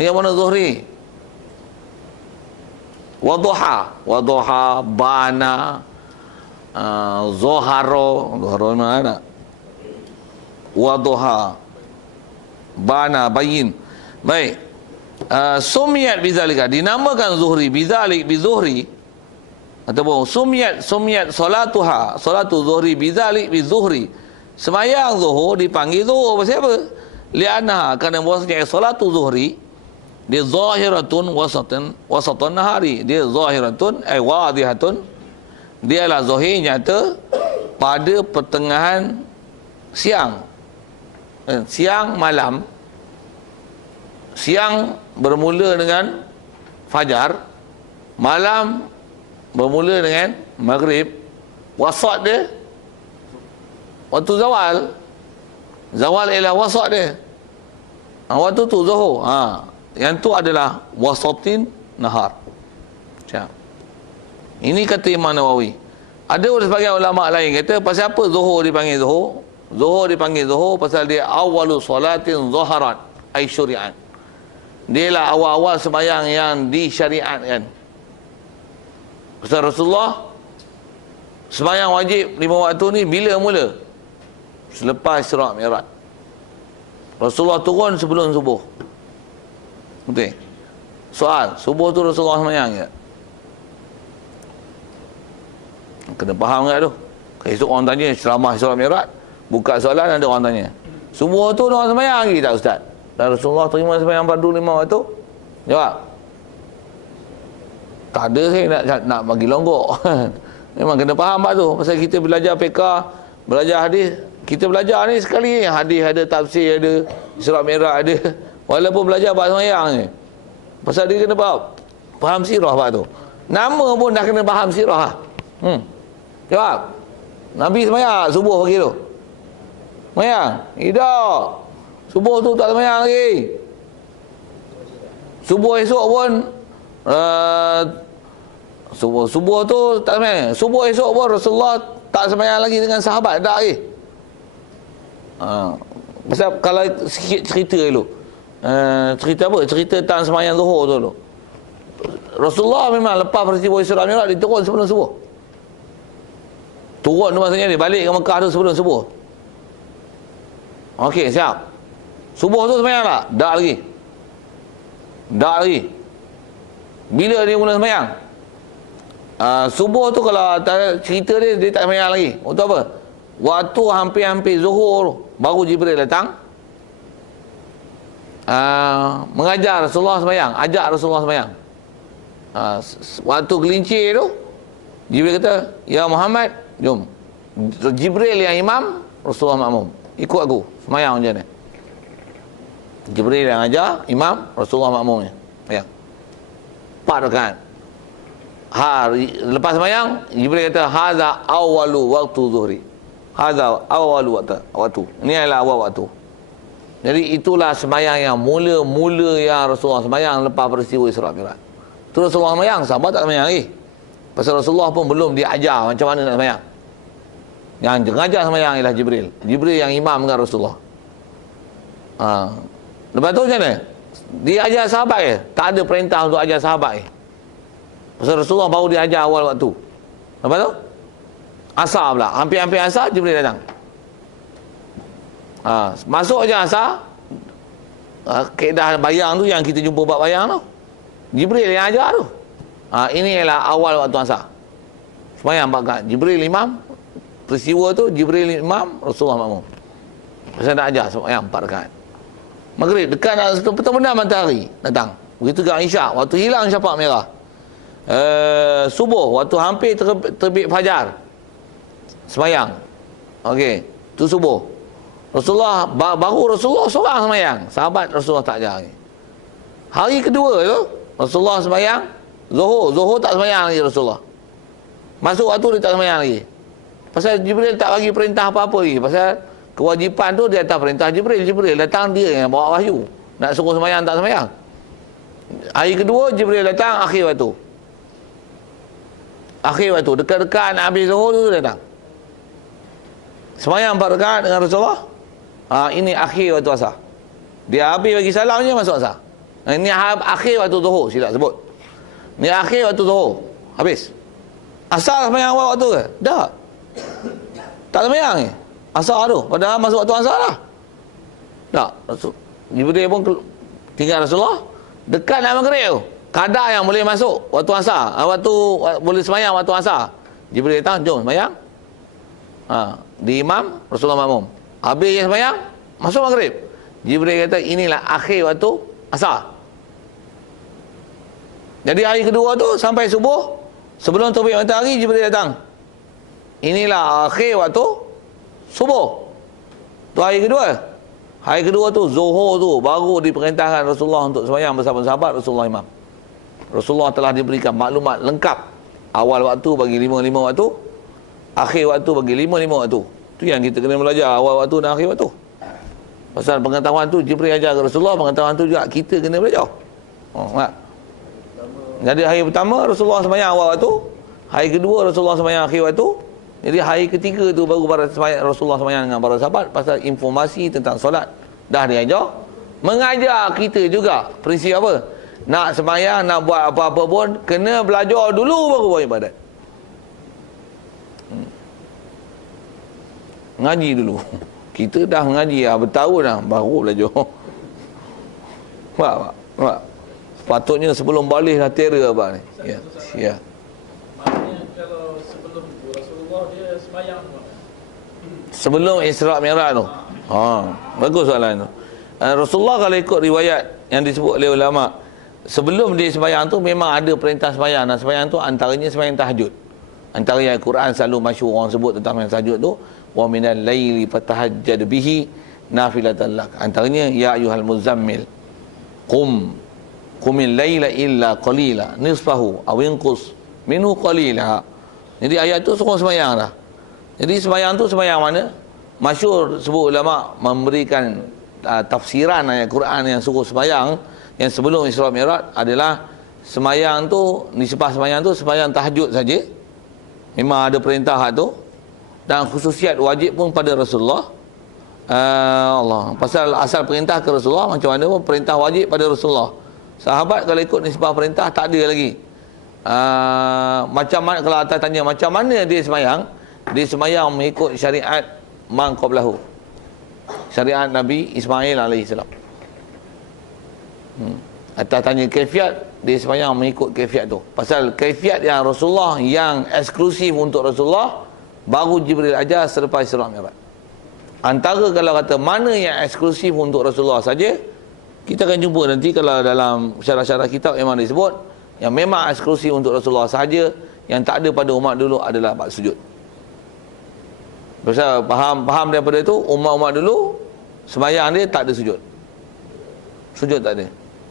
Yang mana zuhri? Waduha. Waduha, bana, zuhara. Zuhara mana? Waduha, bana, bayin. Baik. Sumiyat bizalika. Dinamakan zuhri. Bizalik, bizuhri. Ataupun sumiyat salatu zuhri bizalik bizuhri. Semayang zuhur dipanggil zuhur. Pasal apa? Li'annaha, kerana bahasanya salatu zuhri dia zahiratun wasatan nahari. Dia zahiratun wadihatun. Dia adalah zahir nyata pada pertengahan siang. Siang malam. Siang bermula dengan fajar, malam bermula dengan maghrib, wasat dia waktu zawal. Zawal ialah wasat dia. Waktu tu zuhur. Yang tu adalah wasatin nahar. Ini kata Imam Nawawi. Ada sebagian ulama lain kata pasal apa zuhur dipanggil zuhur? Zuhur dipanggil zuhur pasal dia awalu salatin zaharat ay syuri'an. Dia lah awal-awal sembahyang yang disyariatkan. Pasal Rasulullah sembahyang wajib 5 waktu ni bila mula? Selepas Isra' Mi'raj. Rasulullah turun sebelum subuh. Betul? Soal, subuh tu Rasulullah sembahyang ke? Kena faham tak tu? Esok orang tanya ceramah Isra' Mi'raj, Buka soalan ada orang tanya. Subuh tu orang sembahyang lagi tak ustaz? Dan Rasulullah terima sembahyang fardu 5 waktu? Jawab. Tak ada saya nak bagi longgok. Memang kena faham pak tu. Pasal kita belajar fiqh, belajar hadis, kita belajar ni sekali hadis ada, tafsir ada, Isra Mi'raj ada. Walaupun belajar bab sembahyang ni. Pasal dia kena faham sirah pak tu. Nama pun dah kena faham sirah. Jawab. Nabi sembahyang subuh pagi tu. Sembahyang? Tidak. Subuh tu tak sembahyang lagi. Subuh esok pun subuh tu tak sembahyang. Subuh esok pun Rasulullah tak sembahyang lagi dengan sahabat, tak lagi. Pasal kalau sikit cerita dulu. Cerita apa? Cerita tentang sembahyang zuhur tu dulu. Rasulullah memang lepas peristiwa Isra Mi'raj dia turun sebelum subuh. Turun tu maksudnya dia balik ke Mekah tu sebelum subuh. Okey, siap. Subuh tu sembahyang tak? Tak lagi. Tak lagi. Bila dia mula sembahyang? Subuh tu kalau cerita dia tak sembahyang lagi. Untuk apa? Waktu hampir-hampir zuhur baru Jibril datang. Mengajar Rasulullah sembahyang, ajak Rasulullah sembahyang. Waktu gelincir tu Jibril kata, "Ya Muhammad, jom." Jibril yang imam, Rasulullah makmum. Ikut aku, sembahyang macam ni. Jibril yang ajar, imam, Rasulullah makmumnya. Sembahyang 4 rakaat. Lepas sembahyang, Jibril kata, "Hadza awwalu waktu zuhri." Hadza awwalu waktu. Ini adalah awal waktu. Jadi itulah sembahyang yang mula-mula yang Rasulullah sembahyang lepas peristiwa Isra Mi'raj. Terus Rasulullah sembahyang, sahabat tak sembahyang lagi. Pasal Rasulullah pun belum diajar macam mana nak sembahyang. Yang mengajar sembahyang ialah Jibril. Jibril yang imam dengan Rasulullah. Lepas tu macam mana? Dia ajar sahabat ke? Tak ada perintah untuk ajar sahabat ke? Pasal Rasulullah baru diajar awal waktu. Lepas tu? Asar pula. Hampir-hampir asar, Jibril datang. Masuk je asar. Kaedah bayang tu yang kita jumpa bab bayang tu. Jibril yang ajar tu. Ini ialah awal waktu asar. Sembahyang 4 rakaat. Jibril imam. Peristiwa tu Jibril imam, Rasulullah makmum. Pasal nak ajar sembahyang 4 rakaat. Maghrib dekat nak terbenam matahari datang. Begitu juga Isyak, waktu hilang syafa merah. Subuh waktu hampir terbit fajar. Sembahyang. Okey, tu subuh. Rasulullah baru Rasulullah seorang sembahyang. Sahabat Rasulullah tak ajar lagi. Hari kedua tu Rasulullah sembahyang Zuhur tak sembahyang lagi Rasulullah. Masuk waktu dia tak sembahyang lagi. Pasal Jibril tak bagi perintah apa-apa lagi. Pasal kewajipan tu di atas perintah Jibril. Jibril datang, dia yang bawa wahyu. Nak suruh sembahyang tak sembahyang. Hari kedua Jibril datang akhir waktu. Dekat-dekat nak habis zuhur tu datang. Sembahyang 4 rakaat dengan Rasulullah. Ini akhir waktu asar. Dia habis bagi salam je masuk asar. Ini akhir waktu zuhur, silap sebut. Ini akhir waktu zuhur. Habis. Asar sembahyang awal waktu ke? Tak. Tak sembahyang ni. Asar tu. Padahal masuk waktu asar lah. Tak. Jibril pun tinggal Rasulullah. Dekat nak maghrib tu. Kadar yang boleh masuk waktu asar. Waktu boleh sembahyang waktu asar. Jibril datang, jom sembahyang. Di imam, Rasulullah makmum. Habis yang sembahyang, masuk maghrib. Jibril kata inilah akhir waktu asar. Jadi hari kedua tu sampai subuh, sebelum terbit matahari Jibril datang. Inilah akhir waktu subuh. Tu hari kedua. Hari kedua tu zuhur tu baru diperintahkan Rasulullah untuk sembahyang bersama sahabat Rasulullah imam. Rasulullah telah diberikan maklumat lengkap. Awal waktu bagi 5 waktu, akhir waktu bagi 5 waktu. Tu yang kita kena belajar, awal waktu dan akhir waktu. Pasal pengetahuan tu Jibril ajar ke Rasulullah, pengetahuan tu juga kita kena belajar. Jadi hari pertama Rasulullah sembahyang awal waktu, hari kedua Rasulullah sembahyang akhir waktu. Jadi hari ketiga tu baru Rasulullah sembahyang dengan para sahabat. Pasal informasi tentang solat dah diajar. Mengajar kita juga prinsip apa? Nak sembahyang, nak buat apa-apa pun kena belajar dulu baru buat ibadat. Ngaji dulu. Kita dah mengaji bertahun dah baru belajar. Pak. Patutnya sebelum balik dah terror apa ni. Ya. Maknanya kalau sebelum tu Rasulullah dia sembahyang Sebelum Isra' Mi'raj tu. Bagus soalan tu. Rasulullah kalau ikut riwayat yang disebut oleh ulama, sebelum dia sembahyang tu memang ada perintah sembahyang, dan sembahyang tu antaranya sembahyang tahajud. Antara yang Quran selalu masyhur orang sebut tentang sembahyang tahajud tu, wa minal laili fatahajjad bihi nafilatan lak. Antaranya ya ayyuhal muzammil qumil laila illa qalila nisfahu aw inqus minhu qalila. Jadi ayat tu suruh sembahyang dah. Jadi sembahyang tu sembahyang mana? Masyhur sebut ulama memberikan tafsiran ayat Quran yang suruh sembahyang yang sebelum Isra' Mi'raj adalah sembahyang tu, nisbah sembahyang tu sembahyang tahajud saja. Memang ada perintah tu, dan khususiat wajib pun pada Rasulullah. Allah, pasal asal perintah ke Rasulullah, macam mana pun perintah wajib pada Rasulullah. Sahabat kalau ikut nisbah perintah tak ada lagi. Macam mana kalau atas tanya macam mana dia sembahyang? Dia sembahyang mengikut syariat man qablahu, syariat Nabi Ismail alaihissalam. Atas tanya kaifiat, dia sembahyang mengikut kaifiat tu. Pasal kaifiat yang Rasulullah, yang eksklusif untuk Rasulullah, baru Jibril ajar selepas Isra' Mi'raj. Antara kalau kata mana yang eksklusif untuk Rasulullah saja, kita akan jumpa nanti kalau dalam syarah-syarah kitab memang disebut yang memang eksklusif untuk Rasulullah saja, yang tak ada pada umat dulu adalah bab sujud. Pasal faham daripada itu, umat-umat dulu sembahyang dia tak ada sujud. Sujud tak ada.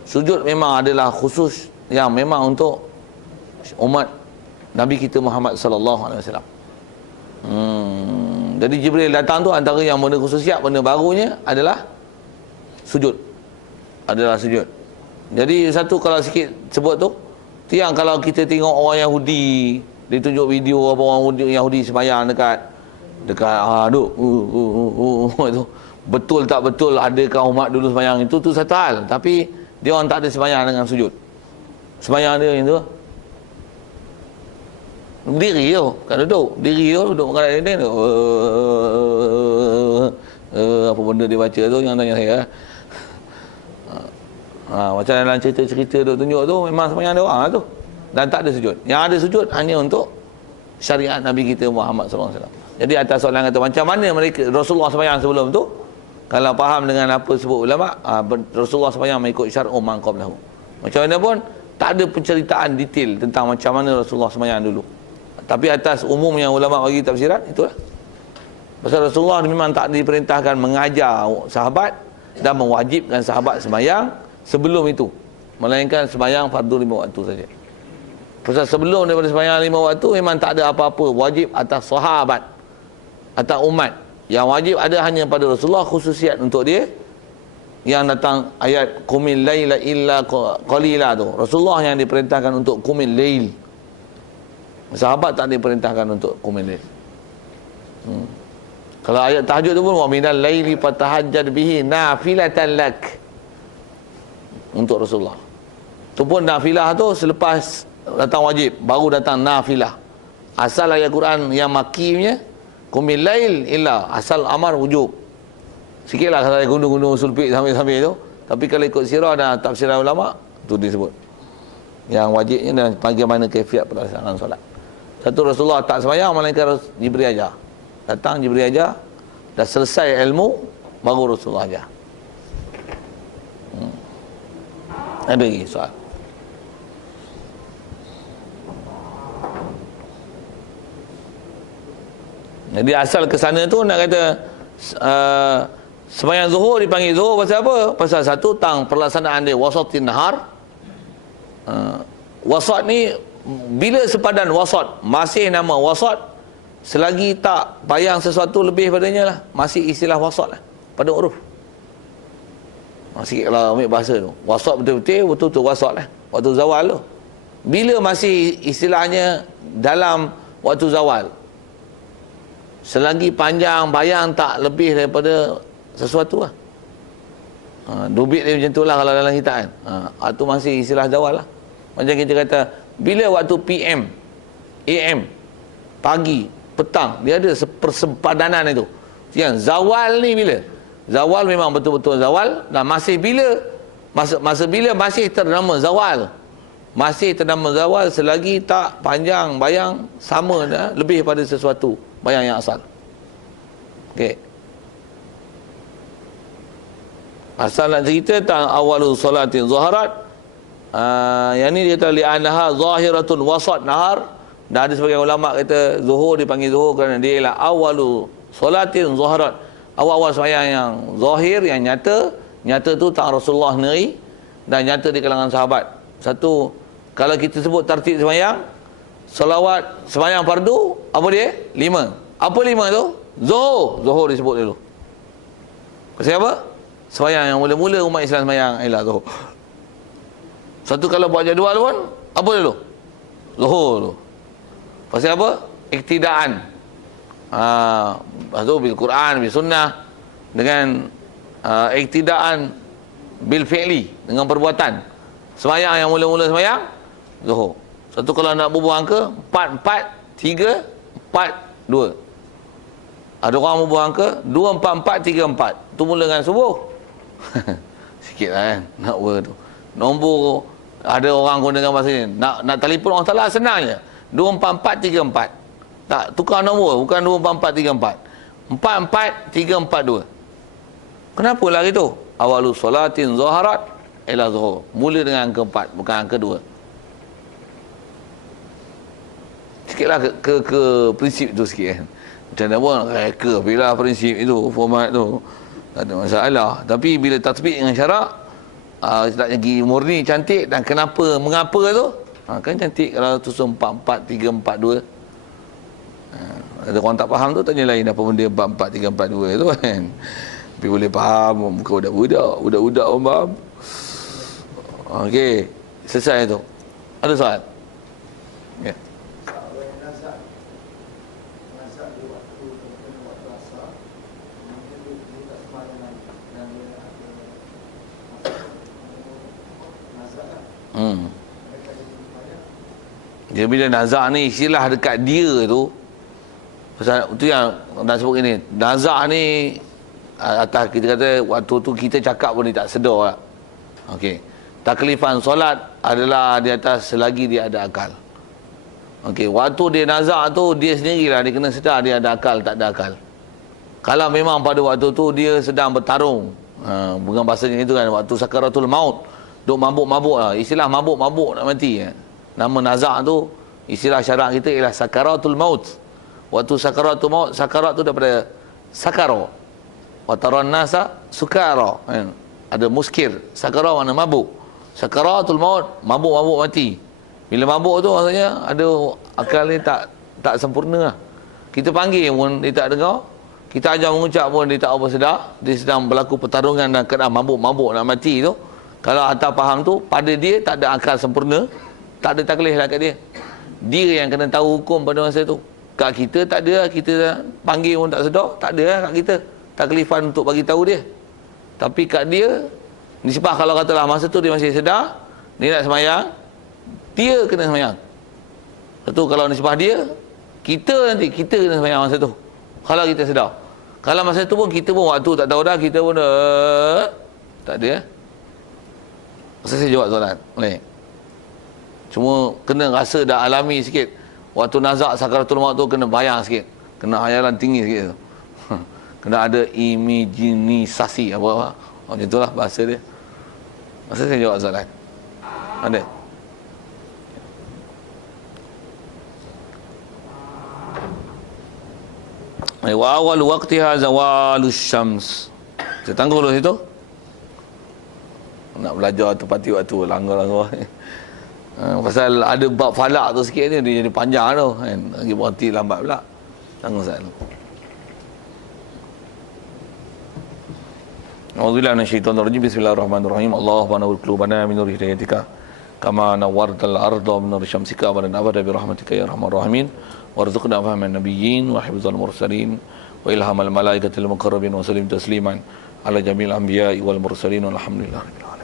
Sujud memang adalah khusus yang memang untuk umat Nabi kita Muhammad sallallahu alaihi wasallam. Jadi Jibril datang tu antara yang benda khususiat, benda barunya adalah sujud. Adalah sujud. Jadi satu kalau sikit sebut tu, tiang kalau kita tengok orang Yahudi, dia tunjuk video apa orang Yahudi sembahyang dekat duk tu. Betul tak betul adakah umat dulu sembahyang itu, tu satu hal. Tapi dia orang tak ada sembahyang dengan sujud. Sembahyang dia yang tu berdiri tu, bukan duduk. Diri tu, duduk makan dinding tu. Apa benda dia baca tu, yang tanya saya. Macam dalam cerita-cerita tu tunjuk tu, memang sembahyang dia orang lah tu. Dan tak ada sujud. Yang ada sujud hanya untuk syariat Nabi kita Muhammad SAW. Jadi atas soalan kata macam mana mereka Rasulullah sembahyang sebelum tu, kalau faham dengan apa sebut ulama, Rasulullah sembahyang mengikut syar'u man qablahu. Macam mana pun tak ada penceritaan detail tentang macam mana Rasulullah sembahyang dulu. Tapi atas umum yang ulama bagi tafsiran, itulah. Pasal Rasulullah memang tak diperintahkan mengajar sahabat dan mewajibkan sahabat sembahyang sebelum itu, melainkan sembahyang fardu 5 waktu saja. Pasal sebelum daripada sembahyang 5 waktu memang tak ada apa-apa wajib atas sahabat, atas umat. Yang wajib ada hanya pada Rasulullah, khususiat untuk dia yang datang ayat qumil laila illa qalila tu. Rasulullah yang diperintahkan untuk qumil lail. Sahabat tak diperintahkan untuk qumil lail. Kalau ayat tahajud tu pun wa minal laili fatahajjad bihi nafilatan lak, untuk Rasulullah. Tu pun nafilah tu selepas datang wajib, baru datang nafilah. Asal ayat Quran yang makkinya qumil lail illa, asal amar wujub. Sikitlah kalau gunung-gunung sulpik sambil-sambil tu. Tapi kalau ikut sirah dan tafsiran ulama, tu disebut yang wajibnya dan bagaimana kaifiat pelaksanaan solat. Satu, Rasulullah tak sembahyang melainkan Jibril ajar. Datang Jibril ajar, dah selesai ilmu, baru Rasulullah ajar. Ada lagi soal? Jadi asal ke sana tu nak kata sembahyang zuhur dipanggil zuhur pasal apa? Pasal satu, tang pelaksanaan dia wasatin nahar. Wasat ni bila sepadan wasat, masih nama wasat selagi tak bayang sesuatu lebih padanya lah, masih istilah wasat lah pada huruf. Sikit kalau ambil bahasa tu, wasat betul-betul wasat lah, waktu zawal tu. Bila masih istilahnya dalam waktu zawal, selagi panjang bayang tak lebih daripada sesuatu lah. Dubit dia macam tu lah kalau dalam kita kan. Itu masih istilah zawal lah. Macam kita kata, bila waktu PM, AM, pagi, petang, dia ada persempadanan itu. Yang zawal ni bila? Zawal memang betul-betul zawal. Dan masih bila? Masa bila masih ternama zawal. Masih ternama zawal selagi tak panjang bayang sama dah, lebih pada sesuatu bayang yang asal. Okey. Asal nak cerita tentang awalu salatin zaharat, yang ni dia kata li'annaha zahiratun wasat nahar. Dan ada sebagian ulama kata zuhur dipanggil zuhur kerana dia ialah awalu salatin zaharat, awal-awal sembahyang yang zahir, yang nyata tu tentang Rasulullah sendiri dan nyata di kalangan sahabat. Satu, kalau kita sebut tertib sembahyang, solawat sembahyang fardu, apa dia? 5. Apa 5 tu? Zuhur disebut dulu. Pasal apa? Sembahyang yang mula-mula umat Islam sembahyang ialah zuhur. Satu kalau buat jadual pun, apa dulu? Zuhur dulu. Pasal apa? Iktidaan. Lepas tu bil Quran, bil sunnah, dengan iktidaan bil fi'li, dengan perbuatan. Sembahyang yang mula-mula sembahyang zuhur. Satu kalau nak berbuang angka 4, 4, 3, 4, 2. Ada orang berbuang angka 2, 4, 4, 3, 4. Tu mula dengan subuh. Sikit lah kan nak tu. Nombor, ada orang guna dengan bahasa ni, nak telefon Allah Ta'ala senang je. 2, 4, 4, 3, 4. Tak, tukar nombor, bukan 2, 4, 4, 3, 4. 4, 4, 3, 4, 2. Kenapa lah gitu? Awalu salatin zaharat ila zuhur. Mula dengan angka 4, bukan angka 2. Sikitlah ke prinsip tu sikit kan. Macam mana pun reka bila prinsip itu, format tu tak ada masalah. Tapi bila tatbik dengan syarak, tak lagi murni cantik. Dan mengapa tu, kan cantik kalau tusun 4, 4, 3, 4, 2. Ada orang tak faham tu, tanya lain apa benda 4, 4, 3, 4, 2 tu kan. Tapi boleh faham, muka budak-budak orang faham. Okey, selesai tu. Ada soal? Ya. Dia bila nazak ni istilah dekat dia tu, pasal tu yang nak sebut ini, nazak ni atas kita kata waktu tu kita cakap pun dia tak sedar lah. Okey. Taklifan solat adalah di atas selagi dia ada akal. Okey, waktu dia nazak tu dia sendirilah dia kena sedar dia ada akal tak ada akal. Kalau memang pada waktu tu dia sedang bertarung, bukan bahasanya itu kan, waktu sakaratul maut, duk mabuk-mabuk lah. Istilah mabuk-mabuk nak mati. Nama nazak tu, istilah syarak kita ialah sakaratul maut. Waktu sakaratul maut, sakarat tu daripada sakara. Wa taran nasa sukara. Ada muskir. Sakara makna mabuk. Sakaratul maut, mabuk-mabuk mati. Bila mabuk tu maksudnya ada akal ni tak sempurna lah. Kita panggil pun dia tak dengar. Kita ajar mengucap pun dia tak apa sedar. Dia sedang berlaku pertarungan dan keadaan mabuk-mabuk nak mati tu. Kalau atas faham tu, pada dia tak ada akal sempurna, tak ada taklif lah kat dia. Dia yang kena tahu hukum pada masa tu. Kat kita tak ada, kita panggil pun tak sedar, tak ada lah kat kita taklifan untuk bagi tahu dia. Tapi kat dia, nisbah kalau katalah masa tu dia masih sedar, dia nak semayang, dia kena semayang. Satu kalau nisbah dia, kita kena semayang masa tu. Kalau kita sedar. Kalau masa tu pun kita pun waktu tak tahu dah, kita pun tak ada. Saya jawab soalan. Boleh? Cuma kena rasa dah alami sikit. Waktu nazak sakaratul maut tu kena bayang sikit. Kena hayalan tinggi sikit tu. Kena ada imajinisasi apa-apa. Macam itulah bahasa dia. Masa saya jawab soalan. Ada? Wa awal waqtiha zawalus syams. Saya tangguh dulu situ. Nak belajar tepati waktu langgar-langgar. Pasal ada bab falak tu sikit ni dia jadi panjang tu kan. Lagi berhenti lambat pula. Tangguh saya dulu. A'udzubillahi minasyaitonir rajim. Bismillahirrahmanirrahim. Allahumma nawwir qulubana min nur hidayatika kama nawwartal arda min nur syamsika wa nabada bi rahmatika ya arhamar rahimin. Warzuqna fahman nabiyyin wa hifdzal mursalin wa ilhamal malaikatil muqarrabin wa sallim tasliman ala jamil anbiya'i wal mursalin walhamdulillahi rabbil alamin.